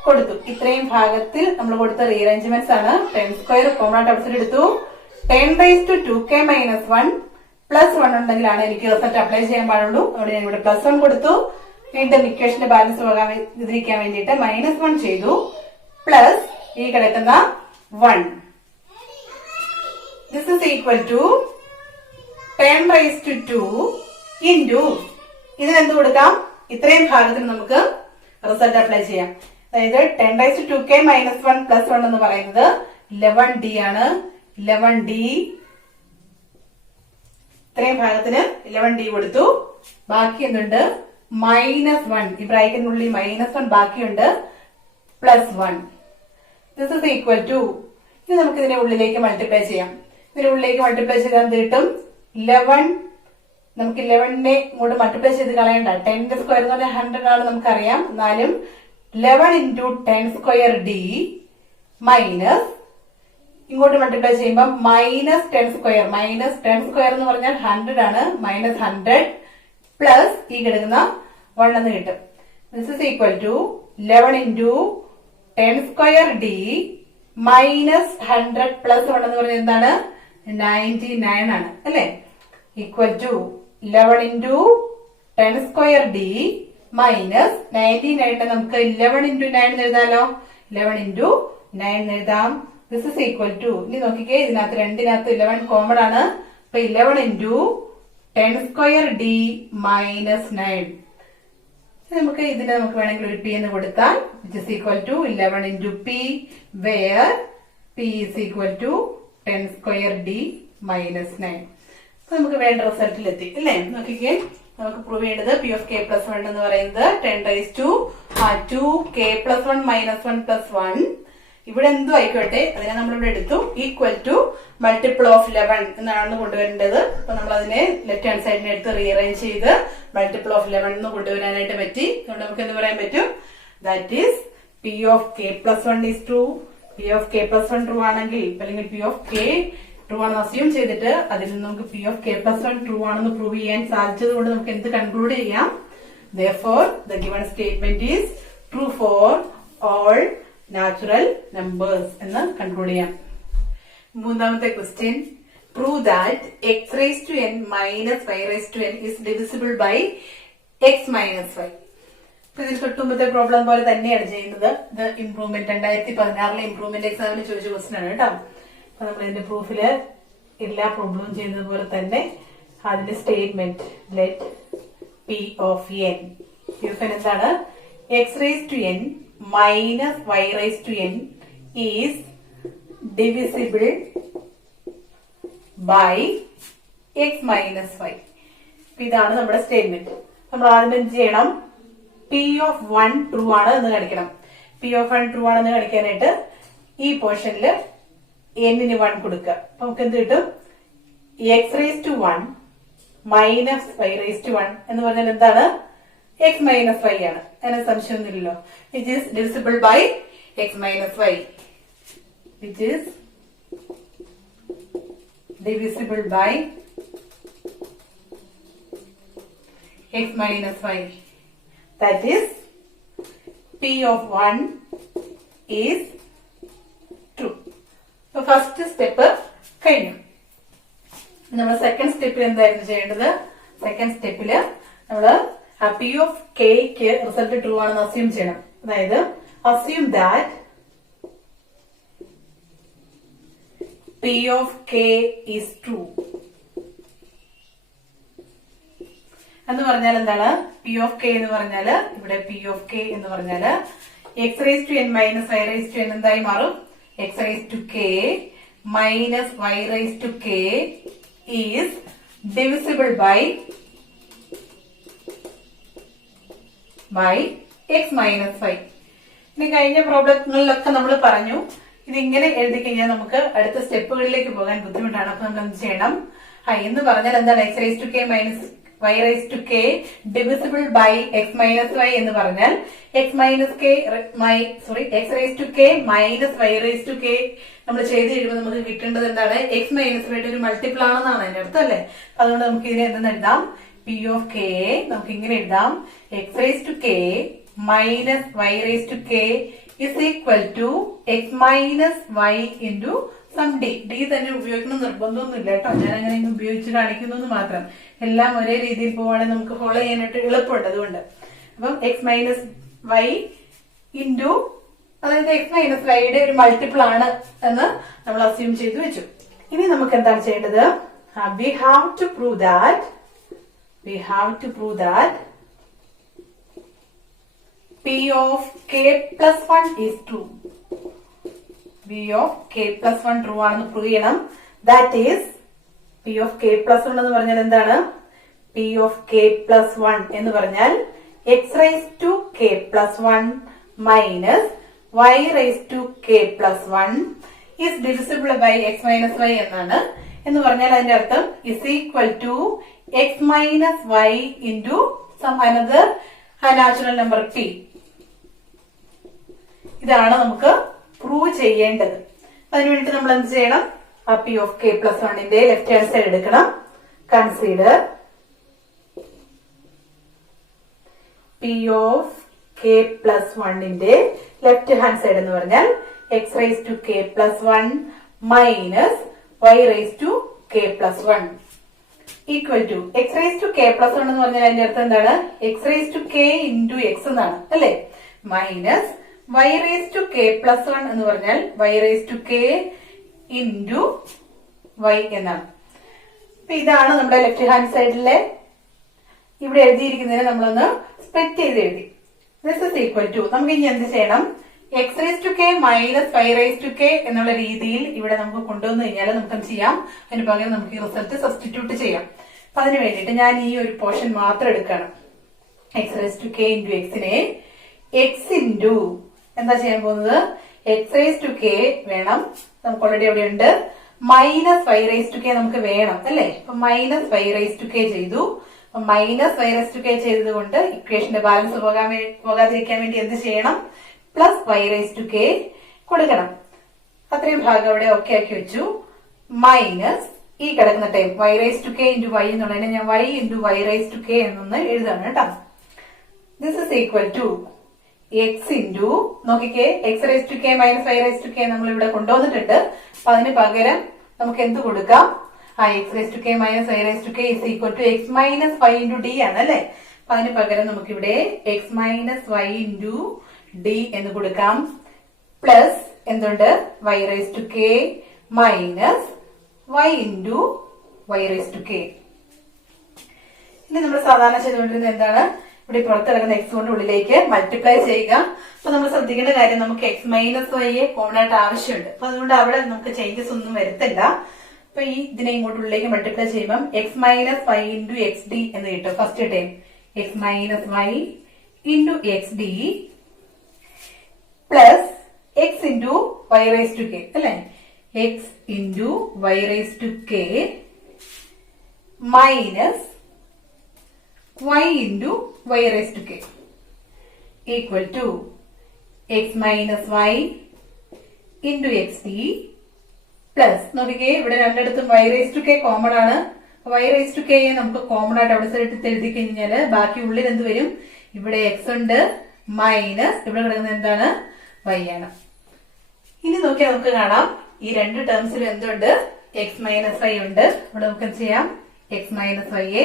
കൊടുത്തു. ഇത്രയും ഭാഗത്തിൽ നമ്മൾ കൊടുത്ത റീഅറേഞ്ച്മെന്റ്സ് ആണ്. 10 സ്ക്വയർ കോമൺ ആയിട്ട് ഔട്ട്സൈഡ് എടുത്തു. 10 raised to 2k - 1 +1 ഉണ്ടെങ്കിലാണ് എനിക്ക് റിസൾട്ട് അപ്ലൈ ചെയ്യാൻ പാടുള്ളൂ. അവിടെ ഞാൻ ഇവിടെ +1 കൊടുത്തു. വീണ്ടും ഇക്വേഷന്റെ ബാലൻസ് പോകാതിരിക്കാൻ വേണ്ടിയിട്ട് -1 ചെയ്തു. പ്ലസ് ഈ കിടക്കുന്ന 1. This is equal to 10 raised to 2 into ഇതിനെന്ത് കൊടുക്കാം? ഇത്രയും ഭാഗത്തിന് നമുക്ക് റിസൾട്ട് അപ്ലൈ ചെയ്യാം. അതായത് 10 raised to 2k - 1 +1 എന്ന് പറയുന്നത് 11d ആണ്. 11d ഇത്രയും ഭാഗത്തിന് 11d കൊടുത്തു. ബാക്കി എന്തുണ്ട്? -1 ഈ ബ്രാക്കറ്റിനുള്ളിൽ -1 ബാക്കിയുണ്ട്. +1. This is equal to ഇനി നമുക്ക് ഇതിനെ ഉള്ളിലേക്ക് മൾട്ടിപ്ലൈ ചെയ്യാം. ഇതിനുള്ളിലേക്ക് മൾട്ടിപ്ലൈ ചെയ്താൽ എന്ത് കിട്ടും? 11. നമുക്ക് 11നെ ഇങ്ങോട്ട് മൾട്ടിപ്ലൈ ചെയ്ത് കളയണ്ട. 10 സ്ക്വയർ എന്ന് പറഞ്ഞാൽ 100 ആണ് നമുക്കറിയാം. എന്നാലും 11 into 10 square d മൈനസ് ഇങ്ങോട്ട് മൾട്ടിപ്ലൈ ചെയ്യുമ്പോൾ -10 സ്ക്വയർ. -10 സ്ക്വയർ എന്ന് പറഞ്ഞാൽ 100 ആണ്. -100 പ്ലസ് ഈ കിടക്കുന്ന 1 എന്ന് കിട്ടും. This is equal to 11 into 10 square d -100 plus 1 എന്ന് പറഞ്ഞാൽ എന്താണ്? 99 ആണ് അല്ലെ? Equal to 11 into 10 square d -99 നമുക്ക് 11 into 9 എഴുതാലോ. 11 into 9 എഴുതാം. ദിസ് ഇസ് ഈക്വൽ ടു ഇനി നോക്കിക്കേ, ഇതിനകത്ത് രണ്ടിനകത്ത് 11 കോമൺ ആണ്. അപ്പൊ 11 into 10 square d -9 നമുക്ക് ഇതിനെ നമുക്ക് വേണമെങ്കിൽ ഒരു p എന്ന് കൊടുത്താൽ which is equal to 11 into p where p is equal to 10 square d -9. അപ്പൊ നമുക്ക് വേണ്ട റിസൾട്ടിലെത്തി അല്ലേ? നോക്കിക്കേ, നമുക്ക് പ്രൂവ് ചെയ്യേണ്ടത് p of k plus 1 എന്ന് പറയുന്നത് 10 raised to 2k plus 1 minus 1 plus 1 ഇവിടെ എന്തോ ആയിക്കോട്ടെ അതിനെ നമ്മളിവിടെ എടുത്തു. ഈക്വൽ ടു മൾട്ടിപ്പിൾ ഓഫ് 11 എന്നാണ് കൊണ്ടുവരേണ്ടത്. അപ്പൊ നമ്മൾ അതിനെ ലെഫ്റ്റ് ഹാൻഡ് സൈഡിനെ എടുത്ത് റീഅറേഞ്ച് ചെയ്ത് മൾട്ടിപ്പിൾ ഓഫ് 11 എന്ന് കൊണ്ടുവരാനായിട്ട് പറ്റി. അതുകൊണ്ട് നമുക്ക് എന്ത് പറയാൻ പറ്റും? That is p of k plus 1 is true. p of k plus 1 true ആണെങ്കിൽ അല്ലെങ്കിൽ p of k ട്രൂ ആണെന്ന് അസ്യൂം ചെയ്തിട്ട് അതിൽ നിന്ന് നമുക്ക് p of k plus 1 true ആണെന്ന് പ്രൂവ് ചെയ്യാൻ സാധിച്ചത് കൊണ്ട് നമുക്ക് എന്ത് കൺക്ലൂഡ് ചെയ്യാം? Therefore, the given statement is true for all natural numbers എന്ന് കൺക്ലൂഡ് ചെയ്യാം. മൂന്നാമത്തെ question, prove that x raised to n minus y raised to n is divisible by x minus y. ഇതിൽ തൊട്ടുമ്പത്തെ പ്രോബ്ലം പോലെ തന്നെയാണ് ചെയ്യുന്നത്. ഇത് improvement 2016 improvement എക്സാമിന് ചോദിച്ച ക്വസ്റ്റ്യൻ ആണ് കേട്ടോ. അപ്പൊ നമ്മൾ ഇതിന്റെ പ്രൂഫില് എല്ലാ പ്രോബ്ലവും ചെയ്യുന്നത് പോലെ തന്നെ അതിന്റെ statement let p of n എന്താണ്? x raised to n minus y raised to n is divisible by x minus y. ഇതാണ് നമ്മുടെ സ്റ്റേറ്റ്മെന്റ്. നമ്മൾ ആദ്യം എന്ത് ചെയ്യണം? p of 1 ട്രൂ ആണ് എന്ന് കാണിക്കണം. p of 1 ട്രൂ ആണെന്ന് കാണിക്കാനായിട്ട് ഈ പോർഷനിൽ n-ന് 1 കൊടുക്കുക. അപ്പൊ നമുക്ക് എന്ത് കിട്ടും? x raised to 1 minus y raised to 1 എന്ന് പറഞ്ഞാൽ എന്താണ്? x minus y ആണ്. അതിന് സംശയമൊന്നുമില്ലല്ലോ. Which is divisible by x minus y. Which is divisible by x minus y. That is p of 1 is true. So first step കഴിഞ്ഞു. നമ്മൾ second സ്റ്റെപ്പിൽ എന്തായിരുന്നു ചെയ്യേണ്ടത്? സെക്കൻഡ് സ്റ്റെപ്പില് നമ്മള് പി ഓഫ് കെക്ക് റിസൾട്ട് ട്രൂ ആണെന്ന് assume ചെയ്യണം. അതായത് assume that P of K is true എന്ന് പറഞ്ഞാൽ എന്താണ്? പി ഓഫ് കെ എന്ന് പറഞ്ഞാല് ഇവിടെ പി ഓഫ് കെ എന്ന് പറഞ്ഞാല് x raise to n minus Y raise to n എന്തായി മാറും? X raise to K minus Y raise to k is divisible by x minus y. ഇനി കഴിഞ്ഞ പ്രോബ്ലങ്ങളിലൊക്കെ നമ്മൾ പറഞ്ഞു ഇതിങ്ങനെ എഴുതി കഴിഞ്ഞാൽ നമുക്ക് അടുത്ത സ്റ്റെപ്പുകളിലേക്ക് പോകാൻ ബുദ്ധിമുട്ടാണ്. അപ്പൊ നമ്മൾ എന്ത് ചെയ്യണം? എന്ന് പറഞ്ഞാൽ എന്താണ്? X raise to K minus Y raise to k divisible by x minus y എന്ന് പറഞ്ഞാൽ x raise to K minus Y raise to K നമ്മൾ ചെയ്ത് കഴിയുമ്പോൾ നമുക്ക് കിട്ടേണ്ടത് എന്താണ്? എക്സ് മൈനസ് വൈയുടെ ഒരു മൾട്ടിപ്പിൾ ആണെന്നാണ് അതിന്റെ അർത്ഥം അല്ലെ? അതുകൊണ്ട് നമുക്ക് ഇതിനെ എന്തെന്ന് എഴുതാം? പി ഓഫ് കെ നമുക്ക് ഇങ്ങനെ എഴുതാം: x raise to K minus Y raise to K is equal to X minus Y into some d. D തന്നെ ഉപയോഗിക്കണം നിർബന്ധമൊന്നുമില്ല കേട്ടോ, ഞാൻ അങ്ങനെ ഉപയോഗിച്ച് കാണിക്കുന്നു മാത്രം. എല്ലാം ഒരേ രീതിയിൽ പോവുകയാണെങ്കിൽ നമുക്ക് ഫോളോ ചെയ്യാനായിട്ട് എളുപ്പമുണ്ട്. അതുകൊണ്ട് അപ്പം എക്സ് മൈനസ് വൈ ഇൻറ്റു അതായത് എക്സ് മൈനസ് വൈയുടെ ഒരു മൾട്ടിപ്പിൾ ആണ് എന്ന് നമ്മൾ അസ്യൂം ചെയ്തു വെച്ചു. ഇനി നമുക്ക് എന്താണ് ചെയ്യേണ്ടത്? We have to prove that P of k plus 1 is true. P of k plus 1 true ആണെന്ന് പ്രൂവ് ചെയ്യണം. That is P of k plus 1 എന്ന് പറഞ്ഞാൽ എന്താണ്? P of k plus 1 എന്ന് പറഞ്ഞാൽ x raised to k plus 1 minus y raised to k plus 1 is divisible by x minus y എന്നാണ്. എന്ന് പറഞ്ഞാൽ അതിന്റെ അർത്ഥം is equal to x minus y into some another natural number p. ഇതാണ് നമുക്ക് prove ചെയ്യേണ്ടത്. അതിനുവേണ്ടി നമ്മൾ എന്ത് ചെയ്യണം? പി ഓഫ് കെ പ്ലസ് വണ്ണിന്റെ ലെഫ്റ്റ് ഹാൻഡ് സൈഡ് എടുക്കണം. Consider p of k plus വണ്ണിന്റെ ലെഫ്റ്റ് ഹാൻഡ് സൈഡ് എന്ന് പറഞ്ഞാൽ x raise to k plus one minus y raise to k plus one equal to x raise to k plus one എന്ന് പറഞ്ഞാൽ അതിന്റെ അർത്ഥം എന്താണ്? X raise to K into x എന്നാണ് അല്ലെ? Minus Y raise to k plus one എന്ന് പറഞ്ഞാൽ y raise to K into Y എന്നാണ്. അപ്പൊ ഇതാണ് നമ്മുടെ ലെഫ്റ്റ് ഹാൻഡ് സൈഡിലെ ഇവിടെ എഴുതിയിരിക്കുന്നതിനെ നമ്മളൊന്ന് സ്പ്ലിറ്റ് ചെയ്ത് എഴുതി. ദിസ് ഇസ് ഈക്വൽ ടു നമുക്ക് ഇനി എന്ത് ചെയ്യണം? X raise to K minus Y raise to k എന്നുള്ള രീതിയിൽ ഇവിടെ നമുക്ക് കൊണ്ടുവന്നു കഴിഞ്ഞാൽ നമുക്ക് എന്ത് ചെയ്യാം? അതിന് പകരം നമുക്ക് ഈ റിസൾട്ട് സബ്സ്റ്റിറ്റ്യൂട്ട് ചെയ്യാം. അപ്പൊ അതിന് വേണ്ടിയിട്ട് ഞാൻ ഈ ഒരു പോർഷൻ മാത്രം എടുക്കുകയാണ്. X raise to K into എക്സിനെ എക്സ് ഇൻറ്റു എന്താ ചെയ്യാൻ പോകുന്നത്? എക്സ് റേസ് ടു കെ വേണം, നമുക്ക് ഓൾറെഡി അവിടെ ഉണ്ട്. Minus Y raise to K നമുക്ക് വേണം അല്ലെ? അപ്പൊ minus Y raise to K ചെയ്തു. Minus Y raise to K ചെയ്തത് കൊണ്ട് ഇക്വേഷന്റെ ബാലൻസ് പോകാതിരിക്കാൻ വേണ്ടി എന്ത് ചെയ്യണം? Plus Y raise to K കൊടുക്കണം. അത്രയും ഭാഗം അവിടെ ഓക്കെ ആക്കി വെച്ചു. മൈനസ് ഈ കിടക്കുന്ന time Y raise to K into Y എന്നുള്ളതിനെ ഞാൻ Y into Y raise to K എന്നൊന്ന് എഴുതാണ് കേട്ടോ. This is equal to X into നോക്കിക്കേ X raise to K minus Y raise to K നമ്മൾ ഇവിടെ കൊണ്ടുവന്നിട്ടുണ്ട്. അപ്പൊ അതിന് പകരം നമുക്ക് എന്ത് കൊടുക്കാം? X raise to K minus Y raise to K is equal to X minus Y into D ആണ് അല്ലെ? അപ്പൊ അതിന് പകരം നമുക്ക് ഇവിടെ x minus Y into d എന്ന് കൊടുക്കാം. പ്ലസ് എന്തുണ്ട്? Y raise to K minus Y into Y raise to k. ഇനി നമ്മൾ സാധാരണ ചെയ്തുകൊണ്ടിരുന്നത് എന്താണ്? ഇവിടെ പുറത്ത് കിടക്കുന്ന എക്സ് കൊണ്ട് ഉള്ളിലേക്ക് മൾട്ടിപ്ലൈ ചെയ്യുക. അപ്പൊ നമ്മൾ ശ്രദ്ധിക്കേണ്ട കാര്യം നമുക്ക് എക്സ് മൈനസ് വൈയെ കോമൺ ആയിട്ട് ആവശ്യമുണ്ട്. അപ്പൊ അതുകൊണ്ട് അവിടെ നമുക്ക് ചേഞ്ചസ് ഒന്നും വരുത്തില്ല. അപ്പൊ ഈ ഇതിനെ ഇങ്ങോട്ട് ഉള്ളിലേക്ക് മൾട്ടിപ്ലൈ ചെയ്യുമ്പോൾ X minus Y into X D എന്ന് കിട്ടും. First time X minus Y into X D plus X into Y raise to K അല്ലെ? X into Y raise to K minus y into y raised to k equal to x minus y into xd plus നോക്കിക്കേ ഇവിടെ രണ്ടിടത്തും y raised to k common ആണ്. y raised to k നമുക്ക് common ആയിട്ട് അവിടെ സൈഡിൽ എഴുതി കഴിഞ്ഞാൽ ബാക്കി ഉള്ളിൽ എന്ത് വരും? ഇവിടെ x ഉണ്ട് മൈനസ് ഇവിടെ കിടക്കുന്നത് എന്താണ്? y ആണ്. ഇനി നോക്കിയാൽ നമുക്ക് കാണാം ഈ രണ്ട് ടേംസിൽ എന്തുണ്ട്? എക്സ് മൈനസ് വൈ ഉണ്ട്. ഇവിടെ നമുക്ക് എന്ത് ചെയ്യാം? എക്സ് മൈനസ് വൈയെ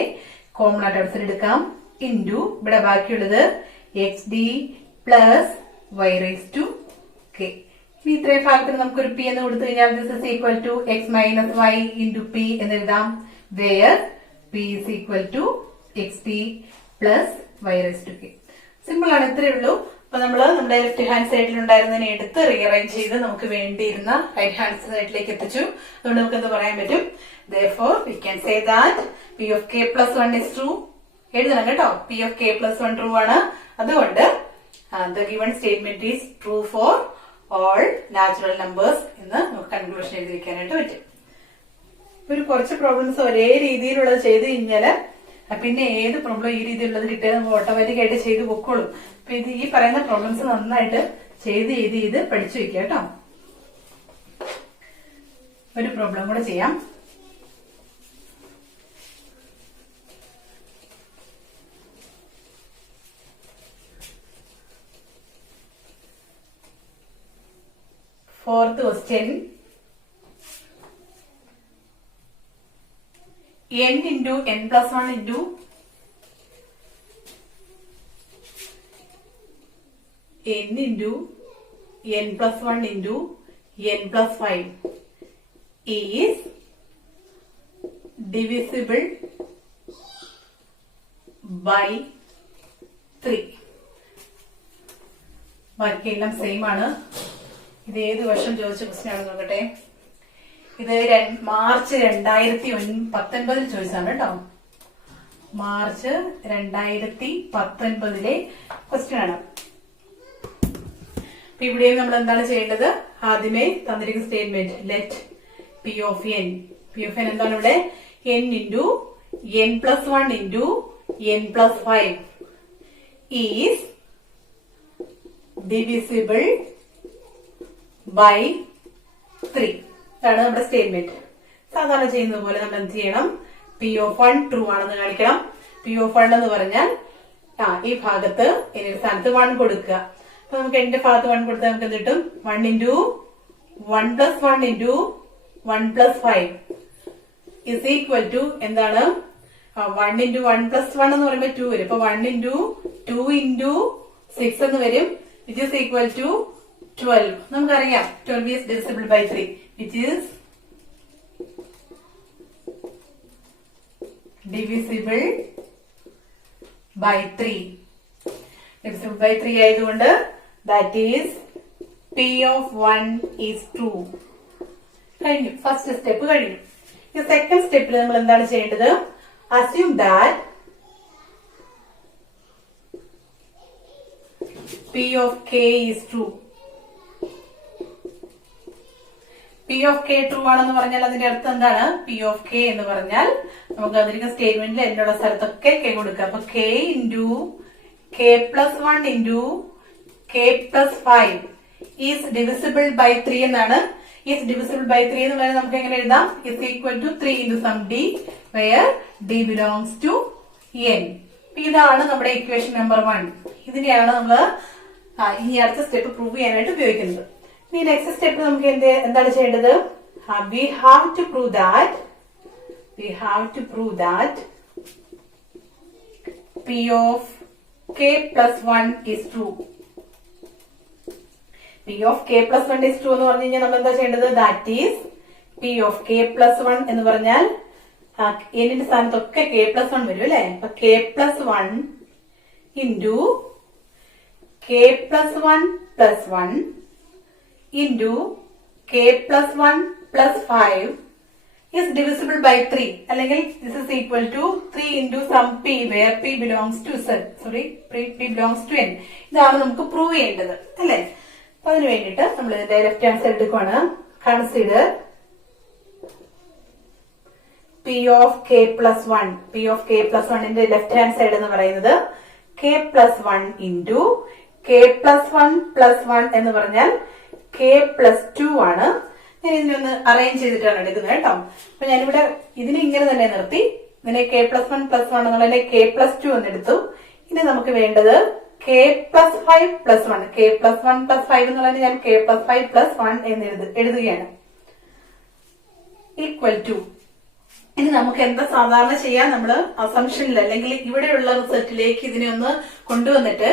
കോമൺ ആയിട്ട് ഔട്ട്സൈഡ് എടുക്കാം. ഇൻറ്റു ഇവിടെ ബാക്കിയുള്ളത് x D plus y raise to k. ഇനി ഇത്രയും ഭാഗത്തിന് നമുക്കൊരു പി എന്ന് കൊടുത്തു കഴിഞ്ഞാൽ this is equal to X minus Y into p എന്ന് എഴുതാം. Where p is equal to x D plus y raise to k. Simple ആണ്, ഇത്രയേ ഉള്ളൂ. അപ്പൊ നമ്മള് നമ്മുടെ ലെഫ്റ്റ് ഹാൻഡ് സൈഡിൽ ഉണ്ടായിരുന്നതിനെ എടുത്ത് റീഅറേഞ്ച് ചെയ്ത് നമുക്ക് വേണ്ടിയിരുന്ന റൈറ്റ് ഹാൻഡ് സൈഡിലേക്ക് എത്തിച്ചു. അതുകൊണ്ട് നമുക്ക് എന്ത് പറയാൻ പറ്റും? Therefore we can say that p of k plus 1 is true. എഴുതണം കേട്ടോ, p of k plus 1 true ആണ്. അതുകൊണ്ട് the given statement is true for all natural numbers എന്ന് നമുക്ക് കൺക്ലൂഷൻ എഴുതി വെക്കാനായിട്ട് പറ്റും. ഒരു കുറച്ച് പ്രോബ്ലംസ് ഒരേ രീതിയിലുള്ളത് ചെയ്ത് കഴിഞ്ഞാല് പിന്നെ ഏത് പ്രോബ്ലം ഈ രീതിയിലുള്ളത് കിട്ടിയാൽ നമുക്ക് ഓട്ടോമാറ്റിക് ആയിട്ട് ചെയ്ത് പൊക്കോളും. അപ്പൊ ഇത് ഈ പറയുന്ന പ്രോബ്ലംസ് നന്നായിട്ട് ചെയ്ത് പഠിച്ചു വെക്കുക കേട്ടോ. ഒരു പ്രോബ്ലം കൂടെ ചെയ്യാം. Fourth question. n into n plus 1 into n into n plus 1 into n plus 5 is divisible by 3. ബാക്കിയെല്ലാം സെയിം ആണ്. ഇത് ഏത് വർഷം ചോദിച്ച ക്വസ്റ്റ്യൻ ആണ് നോക്കട്ടെ. ഇത് മാർച്ച് 2019 ചോദിച്ചാണ് കേട്ടോ. മാർച്ച് 2019 ക്വസ്റ്റ്യൻ ആണ്. അപ്പൊ ഇവിടെയും നമ്മൾ എന്താണ് ചെയ്യേണ്ടത്? ആദ്യമേ തന്നിരിക്കുന്ന statement let P of N എന്താണ് ഇവിടെ? n into n plus 1 into n plus 5 is divisible by 3. ഇതാണ് നമ്മുടെ സ്റ്റേറ്റ്മെന്റ്. സാധാരണ ചെയ്യുന്നത് പോലെ നമ്മൾ എന്ത് ചെയ്യണം? പി ഓഫ് 1 ട്രൂ ആണെന്ന് കാണിക്കണം. പി ഓഫ് 1 എന്ന് പറഞ്ഞാൽ ഈ ഭാഗത്ത് ഇതിന്റെ സ്ഥാനത്ത് 1 കൊടുക്കുക. അപ്പൊ നമുക്ക് എന്റെ ഭാഗത്ത് 1 കൊടുത്താൽ നമുക്ക് എന്ത് കിട്ടും? 1 into 1 plus 1 into 1 plus 5 is equal to എന്താണ്? 1 ഇൻറ്റു 1 പ്ലസ് 1 എന്ന് പറയുമ്പോൾ 2 വരും. അപ്പൊ 1 ഇൻറ്റു 2 ഇൻറ്റു 6 എന്ന് വരും, വിച്ച് ഇസ് ഈക്വൽ ടു 12. നമുക്കറിയാം 12 is divisible by 3, which is divisible by 3. Divisible by 3 ആയതുകൊണ്ട് that is p of 1 is true. കഴിഞ്ഞു, ഫസ്റ്റ് സ്റ്റെപ്പ് കഴിഞ്ഞു. ഈ സെക്കൻഡ് സ്റ്റെപ്പിൽ നമ്മൾ എന്താണ് ചെയ്യേണ്ടത്? assume that p of k is true. P of K true ആണെന്ന് പറഞ്ഞാൽ അതിന്റെ അർത്ഥം എന്താണ്? പി ഓഫ് കെ എന്ന് പറഞ്ഞാൽ നമുക്ക് അതിരിക്കുന്ന സ്റ്റേറ്റ്മെന്റിൽ എന്നുള്ള സ്ഥലത്തൊക്കെ കെ കൊടുക്കുക. അപ്പൊ k into K plus 1 into K plus 5 is divisible by 3 എന്നാണ്. ഈസ് ഡിവിസിബിൾ ബൈ 3 എന്ന് പറയുന്നത് നമുക്ക് എങ്ങനെ എഴുതാം? Is equal to 3 into some d where d belongs to n. ഇതാണ് നമ്മുടെ ഇക്വേഷൻ നമ്പർ 1. ഇതിനെയാണ് നമ്മൾ ഇനി അടുത്ത സ്റ്റെപ്പ് പ്രൂവ് ചെയ്യാനായിട്ട് ഉപയോഗിക്കുന്നത്. ഈ നെക്സ്റ്റ് സ്റ്റെപ്പ് നമുക്ക് എന്താണ് ചെയ്യേണ്ടത്? we have to prove that p of k plus 1 is true. p of k plus 1 is true എന്ന് പറഞ്ഞു കഴിഞ്ഞാൽ നമ്മൾ എന്താ ചെയ്യേണ്ടത്? that is p of k plus 1 എന്ന് പറഞ്ഞാൽ എന്നിന്റെ സ്ഥാനത്തൊക്കെ k plus 1 വരും അല്ലെ. അപ്പൊ k plus 1 into k plus 1 plus 1 into k plus 1 plus 5 is divisible by 3. അല്ലെങ്കിൽ this is equal to 3 into some p where p belongs to p belongs to n. ഇതാണ് നമുക്ക് prove ചെയ്യേണ്ടത് അല്ലെ. അപ്പൊ അതിന് വേണ്ടിയിട്ട് നമ്മൾ ഇതിന്റെ ലെഫ്റ്റ് ഹാൻഡ് സൈഡ് എടുക്കുകയാണ്. Consider p of k plus 1. p of k plus 1 ന്റെ ലെഫ്റ്റ് ഹാൻഡ് സൈഡ് എന്ന് പറയുന്നത് k plus 1 into k plus 1 plus 1 എന്ന് പറഞ്ഞാൽ k plus 2 ആണ്. ഞാൻ ഇതിനൊന്ന് അറേഞ്ച് ചെയ്തിട്ടാണ് എടുക്കുന്നത് കേട്ടോ. അപ്പൊ ഞാനിവിടെ ഇതിനെ ഇങ്ങനെ തന്നെ നിർത്തി. ഇതിനെ k plus 1 plus 1 എന്നുള്ളതിനെ k plus 2 എന്ന് എടുത്തു. ഇനി നമുക്ക് വേണ്ടത് k plus 5 plus 1. k plus 1 plus 5 എന്നുള്ളതിന് ഞാൻ k plus 5 plus 1 എന്ന് എഴുതുകയാണ്. Equal to. ഇനി നമുക്ക് എന്താ സാധാരണ ചെയ്യാൻ, നമ്മള് അസംഷനിൽ അല്ലെങ്കിൽ ഇവിടെയുള്ള റിസൾട്ടിലേക്ക് ഇതിനെ ഒന്ന് കൊണ്ടുവന്നിട്ട്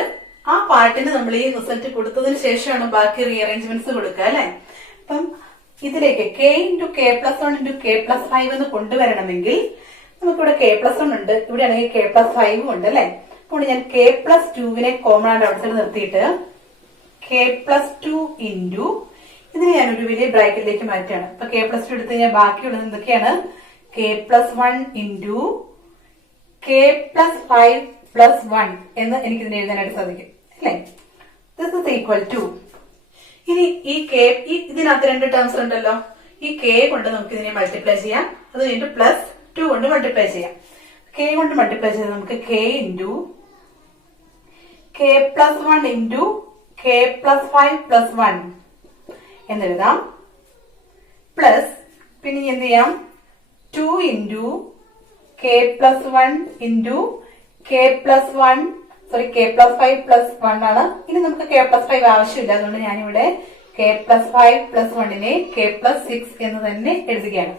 ആ പാർട്ടിന് നമ്മൾ ഈ റിസൾട്ട് കൊടുത്തതിന് ശേഷമാണ് ബാക്കി റീഅറേഞ്ച്മെന്റ്സ് കൊടുക്കുക അല്ലെ. അപ്പം ഇതിലേക്ക് k into K plus 1 into K plus 5 എന്ന് കൊണ്ടുവരണമെങ്കിൽ നമുക്കിവിടെ k പ്ലസ് 1 ഉണ്ട്, ഇവിടെ ആണെങ്കിൽ k പ്ലസ് 5 ഉണ്ട് അല്ലെ. അപ്പോൾ ഞാൻ k പ്ലസ് 2വിനെ കോമൺ ആയിട്ട് ഔട്ട്സൈഡ് നിർത്തിയിട്ട് k പ്ലസ് 2 ഇൻറ്റു ഇതിനെ ഞാനൊരു വലിയ ബ്രാക്കറ്റിലേക്ക് മാറ്റുകയാണ്. അപ്പൊ k പ്ലസ് 2 എടുത്ത് കഴിഞ്ഞാൽ ബാക്കിയുള്ളത് എന്തൊക്കെയാണ്, k plus 1 into k plus 5 plus 1 എന്ന് എനിക്ക് ഇതിനെ എഴുതാനായിട്ട് സാധിക്കും അല്ലെ. This is equal to. ഇനി ഈ ഇതിനകത്ത് രണ്ട് ടേംസ് ഉണ്ടല്ലോ, ഈ k കൊണ്ട് നമുക്ക് ഇതിനെ മൾട്ടിപ്ലൈ ചെയ്യാം, അത് കഴിഞ്ഞിട്ട് പ്ലസ് 2 കൊണ്ട് മൾട്ടിപ്ലൈ ചെയ്യാം. k കൊണ്ട് മൾട്ടിപ്ലൈ ചെയ്ത് നമുക്ക് k into k plus 1 into k plus 5 plus 1 എന്നെഴുതാം. പ്ലസ് പിന്നെ എന്ത് ചെയ്യാം, 2 into k plus 1 into k plus 1 sorry k plus 5 plus 1 ആണ്. ഇനി നമുക്ക് k പ്ലസ് 5 ആവശ്യമില്ല, അതുകൊണ്ട് ഞാനിവിടെ k പ്ലസ് 5 പ്ലസ് 1നെ k പ്ലസ് 6 എന്ന് തന്നെ എഴുതുകയാണ്.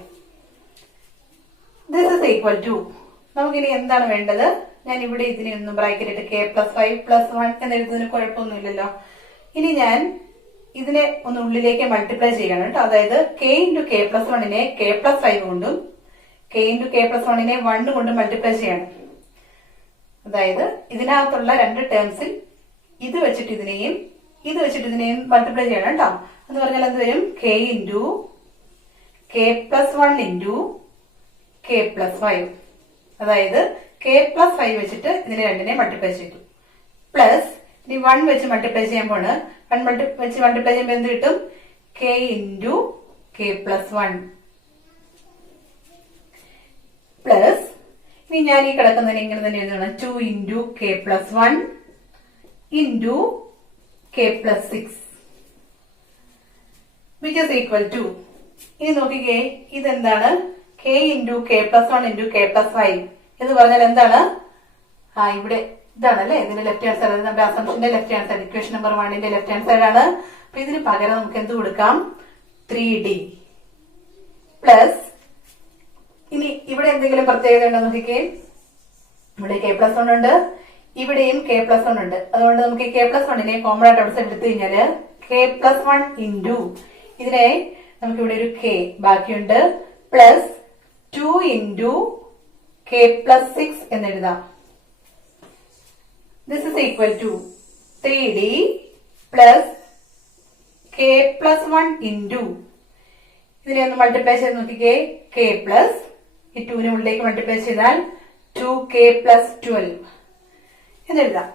This is equal to. നമുക്കിനി എന്താണ് വേണ്ടത്, ഞാൻ ഇവിടെ ഇതിനെ ഒന്ന് ബ്രാക്കറ്റ് ഇട്ട് k പ്ലസ് 5 പ്ലസ് 1 എന്ന് എഴുതുന്നതിന് കുഴപ്പമൊന്നുമില്ലല്ലോ. ഇനി ഞാൻ ഇതിനെ ഒന്ന് ഉള്ളിലേക്ക് മൾട്ടിപ്ലൈ ചെയ്യണം കേട്ടോ. അതായത് k ഇൻറ്റു കെ പ്ലസ് 1നെ k പ്ലസ് 5 കൊണ്ടും k ഇൻറ്റു കെ പ്ലസ് 1നെ 1 കൊണ്ടും മൾട്ടിപ്ലൈ ചെയ്യണം. അതായത് ഇതിനകത്തുള്ള രണ്ട് ടേംസിൽ ഇത് വെച്ചിട്ട് ഇതിനെയും ഇത് വെച്ചിട്ട് ഇതിനെയും മൾട്ടിപ്ലൈ ചെയ്യണം കേട്ടോ. എന്ന് പറഞ്ഞാൽ എന്ത് വരും, k into K plus 1 into K plus 5. അതായത് k പ്ലസ് 5 വെച്ചിട്ട് ഇതിനെ രണ്ടിനെ മൾട്ടിപ്ലൈ ചെയ്തു. പ്ലസ് ഇനി 1 വെച്ച് മൾട്ടിപ്ലൈ ചെയ്യാൻ പോണ്, 1 വെച്ച് മൾട്ടിപ്ലൈ ചെയ്യുമ്പോൾ എന്ത് കിട്ടും, k into K plus 1 plus ഇനി ഞാൻ ഈ കിടക്കുന്നതിന് ഇങ്ങനെ തന്നെ എഴുതണം, 2 into K plus 1 into K plus 6 which is equal to. ഇനി നോക്കിക്കേ, ഇതെന്താണ്, k into K plus 1 into K plus 5 എന്ന് പറഞ്ഞാൽ എന്താണ്, ഇവിടെ ഇതാണ് അല്ലെ, ഇതിന്റെ ലെഫ്റ്റ് ഹാൻഡ് സൈഡ്, നമ്മുടെ അസംഷന്റെ left hand side, equation number 1ന്റെ ലെഫ്റ്റ് ഹാൻഡ് സൈഡ് ആണ്. അപ്പൊ ഇതിന് പകരം നമുക്ക് എന്ത് കൊടുക്കാം, 3d പ്ലസ് ഇനി ഇവിടെ എന്തെങ്കിലും പ്രത്യേകത ഉണ്ടോ നോക്കിക്കേ, ഇവിടെ k പ്ലസ് 1 ഉണ്ട്, ഇവിടെയും k പ്ലസ് 1 ഉണ്ട്. അതുകൊണ്ട് നമുക്ക് k പ്ലസ് 1നെ കോമൺ ആയിട്ട് ഔട്ട്സൈഡ് എടുത്തു കഴിഞ്ഞാല് k പ്ലസ് 1 ഇൻറ്റു ഇതിനെ നമുക്ക് ഇവിടെ ഒരു k ബാക്കിയുണ്ട് പ്ലസ് 2 ഇൻറ്റു കെ പ്ലസ് 6 എന്നെഴുതാം. This is equal to 3d plus k plus 1 into ഇതിനെ ഒന്ന് മൾട്ടിപ്ലൈ ചെയ്ത് നോക്കിക്കേ, k പ്ലസ് ഈ 2നെ ഉള്ളിലേക്ക് മൾട്ടിപ്ലൈ ചെയ്താൽ 2k പ്ലസ് 12 എന്നെഴുതാം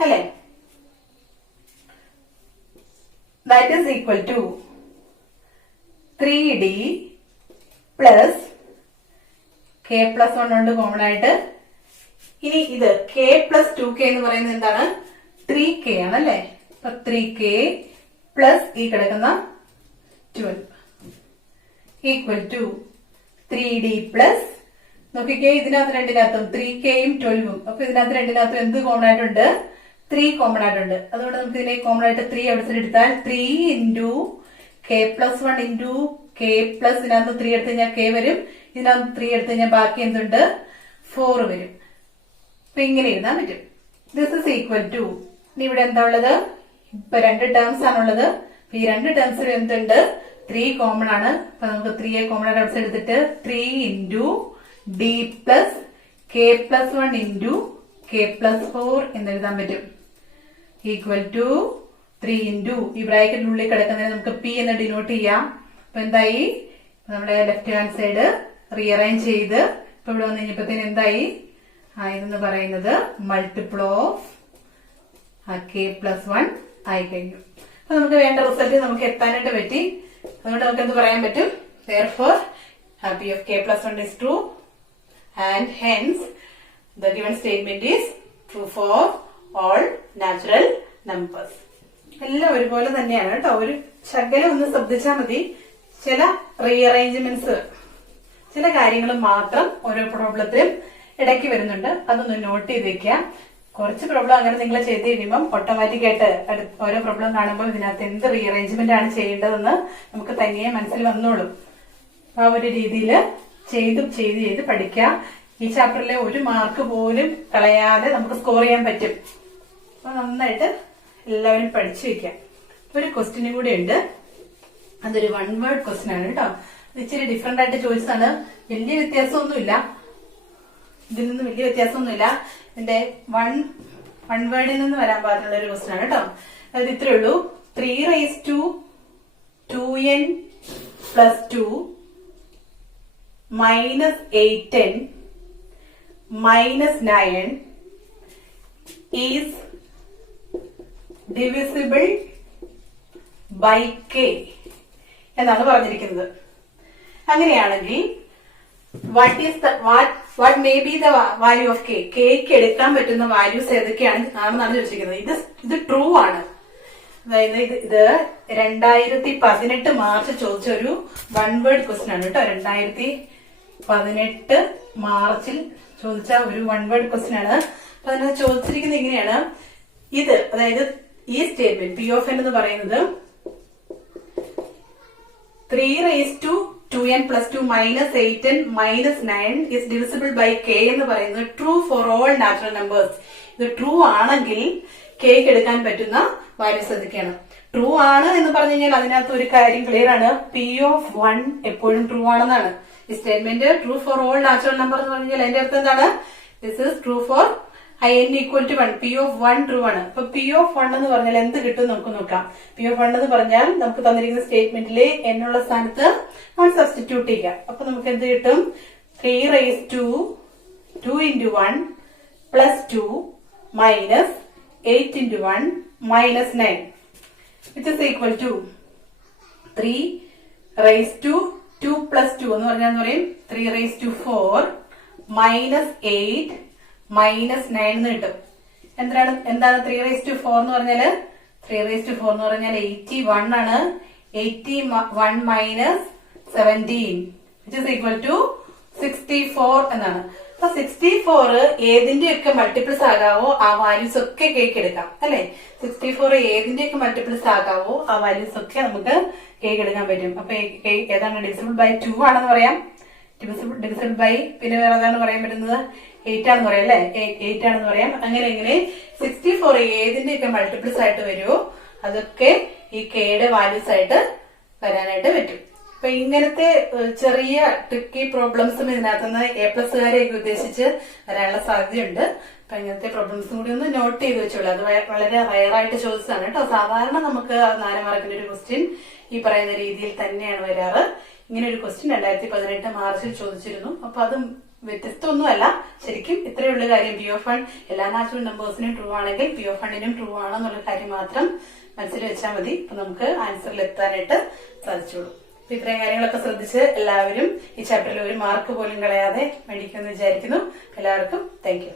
അല്ലെ. That is equal to 3d plus k plus 1 ഉണ്ട് കോമൺ ആയിട്ട്. ഇനി ഇത് k പ്ലസ് 2k എന്ന് പറയുന്നത് എന്താണ്, 3k ആണല്ലേ. അപ്പൊ 3k പ്ലസ് ഈ കിടക്കുന്ന 12 ഈക്വൽ ടു 3d പ്ലസ് നോക്കിക്കേ, ഇതിനകത്ത് രണ്ടിനകത്തും 3kയും 12ഉം, അപ്പൊ ഇതിനകത്ത് രണ്ടിനകത്തും എന്ത് കോമൺ ആയിട്ടുണ്ട്, 3 കോമൺ ആയിട്ടുണ്ട്. അതുകൊണ്ട് നമുക്ക് ഇതിനെ കോമൺ ആയിട്ട് 3 ഔട്ട്സൈഡ് എടുത്താൽ 3 into K plus 1 into K plus ഇതിനകത്ത് 3 എടുത്തു കഴിഞ്ഞാൽ k വരും, ഇതിനകത്ത് 3 എടുത്തു കഴിഞ്ഞാൽ ബാക്കി എന്തുണ്ട്, 4 വരും. അപ്പൊ ഇങ്ങനെ എഴുതാൻ പറ്റും. ദിസ് ഇസ് ഈക്വൽ ടു, ഇനി ഇവിടെ എന്താ ഉള്ളത്, ഇപ്പൊ രണ്ട് ടേംസ് ആണുള്ളത്. അപ്പൊ ഈ രണ്ട് ടേംസിൽ എന്തുണ്ട്, 3 കോമൺ ആണ്. അപ്പൊ നമുക്ക് 3യെ കോമൺ ആയിട്ട് ഔട്ട്സൈഡ് എടുത്തിട്ട് 3 into d plus k plus 1 into K plus 4 എന്നെഴുതാൻ പറ്റും. ഈക്വൽ ടു 3 ഇൻറ്റു ഈ ബ്രാക്കറ്റിനുള്ളിൽ കിടക്കുന്നതിന് നമുക്ക് പി എന്ന് ഡിനോട്ട് ചെയ്യാം. അപ്പൊ എന്തായി, നമ്മുടെ ലെഫ്റ്റ് ഹാൻഡ് സൈഡ് റീഅറേഞ്ച് ചെയ്ത് ഇപ്പൊ ഇവിടെ വന്നു കഴിഞ്ഞപ്പോഴത്തേന് എന്തായി, ഇതെന്ന് പറയുന്നത് മൾട്ടിപ്പിൾ ഓഫ് കെ പ്ലസ് 1 ആയി കഴിഞ്ഞു. അപ്പൊ നമുക്ക് വേണ്ട റിസൾട്ട് നമുക്ക് എത്താനായിട്ട് പറ്റി. അതുകൊണ്ട് നമുക്ക് എന്ത് പറയാൻ പറ്റും, therefore p of k plus 1 is true and hence the given statement is true for all natural numbers. എല്ലാം ഒരുപോലെ തന്നെയാണ് കേട്ടോ. ഒരു ശകലം ഒന്ന് ശ്രദ്ധിച്ചാൽ മതി, ചില റീഅറേഞ്ച്മെന്റ്സ് ചില കാര്യങ്ങൾ മാത്രം ഓരോ പ്രോബ്ലത്തിലും ഇടയ്ക്ക് വരുന്നുണ്ട്, അതൊന്ന് നോട്ട് ചെയ്ത് വെക്കുക. കുറച്ച് പ്രോബ്ലം അങ്ങനെ നിങ്ങൾ ചെയ്ത് കഴിയുമ്പം ഓട്ടോമാറ്റിക് ആയിട്ട് ഓരോ പ്രോബ്ലം കാണുമ്പോൾ ഇതിനകത്ത് എന്ത് റീഅറേഞ്ച്മെന്റ് ആണ് ചെയ്യേണ്ടതെന്ന് നമുക്ക് തനിയെ മനസ്സിൽ വന്നോളും. ആ ഒരു രീതിയിൽ ചെയ്ത് പഠിക്കാം. ഈ ചാപ്റ്ററിലെ ഒരു മാർക്ക് പോലും കളയാതെ നമുക്ക് സ്കോർ ചെയ്യാൻ പറ്റും. അപ്പൊ നന്നായിട്ട് എല്ലാവരും പഠിച്ചു വെക്കാം. ഒരു ക്വസ്റ്റ്യനും കൂടെ ഉണ്ട്. അതൊരു 1 വേർഡ് ക്വസ്റ്റ്യൻ ആണ് കേട്ടോ. ഇച്ചിരി ഡിഫറെന്റ് ആയിട്ട് ചോദിച്ചതാണ്. വലിയ വ്യത്യാസമൊന്നുമില്ല, ഇതിൽ നിന്ന് വലിയ വ്യത്യാസമൊന്നുമില്ല. ഇതിന്റെ വൺ വേർഡിൽ നിന്ന് വരാൻ പാകത്തിലുള്ള ഒരു ക്വസ്റ്റ്യൻ ആണ് കേട്ടോ. അതായത് ഇത്രേ ഉള്ളൂ. 3^2n + 2 -8n -9 is divisible by k എന്നാണ് പറഞ്ഞിരിക്കുന്നത്. അങ്ങനെയാണെങ്കിൽ what may be the value of k? kക്ക് എടുക്കാൻ പറ്റുന്ന വാല്യൂസ് ഏതൊക്കെയാണെന്നാണ് ചോദിച്ചിരിക്കുന്നത്. ഇത് ട്രൂ ആണ്. അതായത് ഇത് 2018 മാർച്ച് ചോദിച്ച ഒരു 1 വേർഡ് ക്വസ്റ്റ്യൻ ആണ് കേട്ടോ. 2018 മാർച്ചിൽ ചോദിച്ച ഒരു 1 വേർഡ് ക്വസ്റ്റ്യൻ ആണ്. അപ്പൊ അതിനകത്ത് ചോദിച്ചിരിക്കുന്നത് ഇങ്ങനെയാണ്. ഇത് അതായത് ഈ സ്റ്റേറ്റ്മെന്റ് P of n എന്ന് പറയുന്നത് 3^2n + 2 -8n -9 is divisible by k എന്ന് പറയുന്നത് true for all natural numbers. ഇത് ട്രൂ ആണെങ്കിൽ കേക്ക് എടുക്കാൻ പറ്റുന്ന വാല്യൂസ് ഏതൊക്കെയാണ്? ട്രൂ ആണ് എന്ന് പറഞ്ഞു കഴിഞ്ഞാൽ അതിനകത്ത് ഒരു കാര്യം ക്ലിയർ ആണ്. P of 1 എപ്പോഴും ട്രൂ ആണെന്നാണ്. ഈ statement true for all natural number എന്ന് പറഞ്ഞു കഴിഞ്ഞാൽ അതിന്റെ അർത്ഥം എന്താണ്? This is true for n = 1. P of 1 true ആണ്. അപ്പൊ P of 1 എന്ന് പറഞ്ഞാൽ എന്ത് കിട്ടും നമുക്ക് നോക്കാം. P of 1 എന്ന് പറഞ്ഞാൽ നമുക്ക് തന്നിരിക്കുന്ന സ്റ്റേറ്റ്മെന്റിലെ n ഉള്ള സ്ഥാനത്ത് 1 സബ്സ്റ്റിറ്റ്യൂട്ട് ചെയ്യാം. അപ്പൊ നമുക്ക് എന്ത് കിട്ടും? 3^2 × 1 + 2 -8 × 1 -9 which is equal to 3^2 2 + 2 എന്ന് പറഞ്ഞാൽ പറയും 3^4 -8 -9 എന്ന് കിട്ടും. എന്താണ് 3^4 എന്ന് പറഞ്ഞാല്? 3^4 എന്ന് പറഞ്ഞാൽ 81 ആണ്. 81 - 17 which is equal to 64 എന്നാണ്. അപ്പൊ 64 ഏതിന്റെയൊക്കെ മൾട്ടിപ്പിൾസ് ആകാവോ ആ വാല്യൂസ് ഒക്കെ കേക്ക് എടുക്കാം അല്ലെ. 64 ഏതിന്റെയൊക്കെ മൾട്ടിപ്പിൾസ് ആകാവോ ആ വാല്യൂസ് ഒക്കെ നമുക്ക് കേക്ക് എടുക്കാൻ പറ്റും. അപ്പൊ ഏതാണ്? ഡിവിസിബിൾ ബൈ 2 ആണെന്ന് പറയാം. ഡിവിസിബിൾ ബൈ പിന്നെ വേറെ ഏതാണ് പറയാൻ പറ്റുന്നത്? 8 ആണെന്ന് പറയാം അല്ലെ. 8 ആണെന്ന് പറയാം. അങ്ങനെ 64 ഏതിന്റെയൊക്കെ മൾട്ടിപ്പിൾസ് ആയിട്ട് വരുമോ അതൊക്കെ ഈ കെയുടെ വാല്യൂസ് ആയിട്ട് വരാനായിട്ട് പറ്റും. അപ്പൊ ഇങ്ങനത്തെ ചെറിയ ട്രിക്കി പ്രോബ്ലംസും ഇതിനകത്തുനിന്ന് A+കാരെയൊക്കെ ഉദ്ദേശിച്ച് വരാനുള്ള സാധ്യതയുണ്ട്. അപ്പൊ ഇങ്ങനത്തെ പ്രോബ്ലംസും കൂടി ഒന്ന് നോട്ട് ചെയ്ത് വെച്ചോളൂ. അത് വളരെ റയറായിട്ട് ചോദിച്ചതാണ് കേട്ടോ. സാധാരണ നമുക്ക് 4 മാർക്കിന്റെ ഒരു ക്വസ്റ്റ്യൻ ഈ പറയുന്ന രീതിയിൽ തന്നെയാണ് വരാറ്. ഇങ്ങനെ ഒരു ക്വസ്റ്റ്യൻ 2018 മാർച്ചിൽ ചോദിച്ചിരുന്നു. അപ്പൊ അതും വ്യത്യസ്തമൊന്നുമല്ല. ശരിക്കും ഇത്രയുള്ള കാര്യം. P of 1 എല്ലാ നാച്ചുറൽ നമ്പേഴ്സിനും ട്രൂ ആണെങ്കിൽ P of 1 നും ട്രൂ ആണെന്നുള്ള കാര്യം മാത്രം മനസ്സിൽ വെച്ചാൽ മതി. അപ്പൊ നമുക്ക് ആൻസറിൽ എത്താനായിട്ട് സാധിച്ചോളൂ. അപ്പൊ ഇത്രയും കാര്യങ്ങളൊക്കെ ശ്രദ്ധിച്ച് എല്ലാവരും ഈ ചാപ്റ്ററിൽ ഒരു മാർക്ക് പോലും കളയാതെ മേടിക്കുമെന്ന് വിചാരിക്കുന്നു. എല്ലാവർക്കും താങ്ക് യു.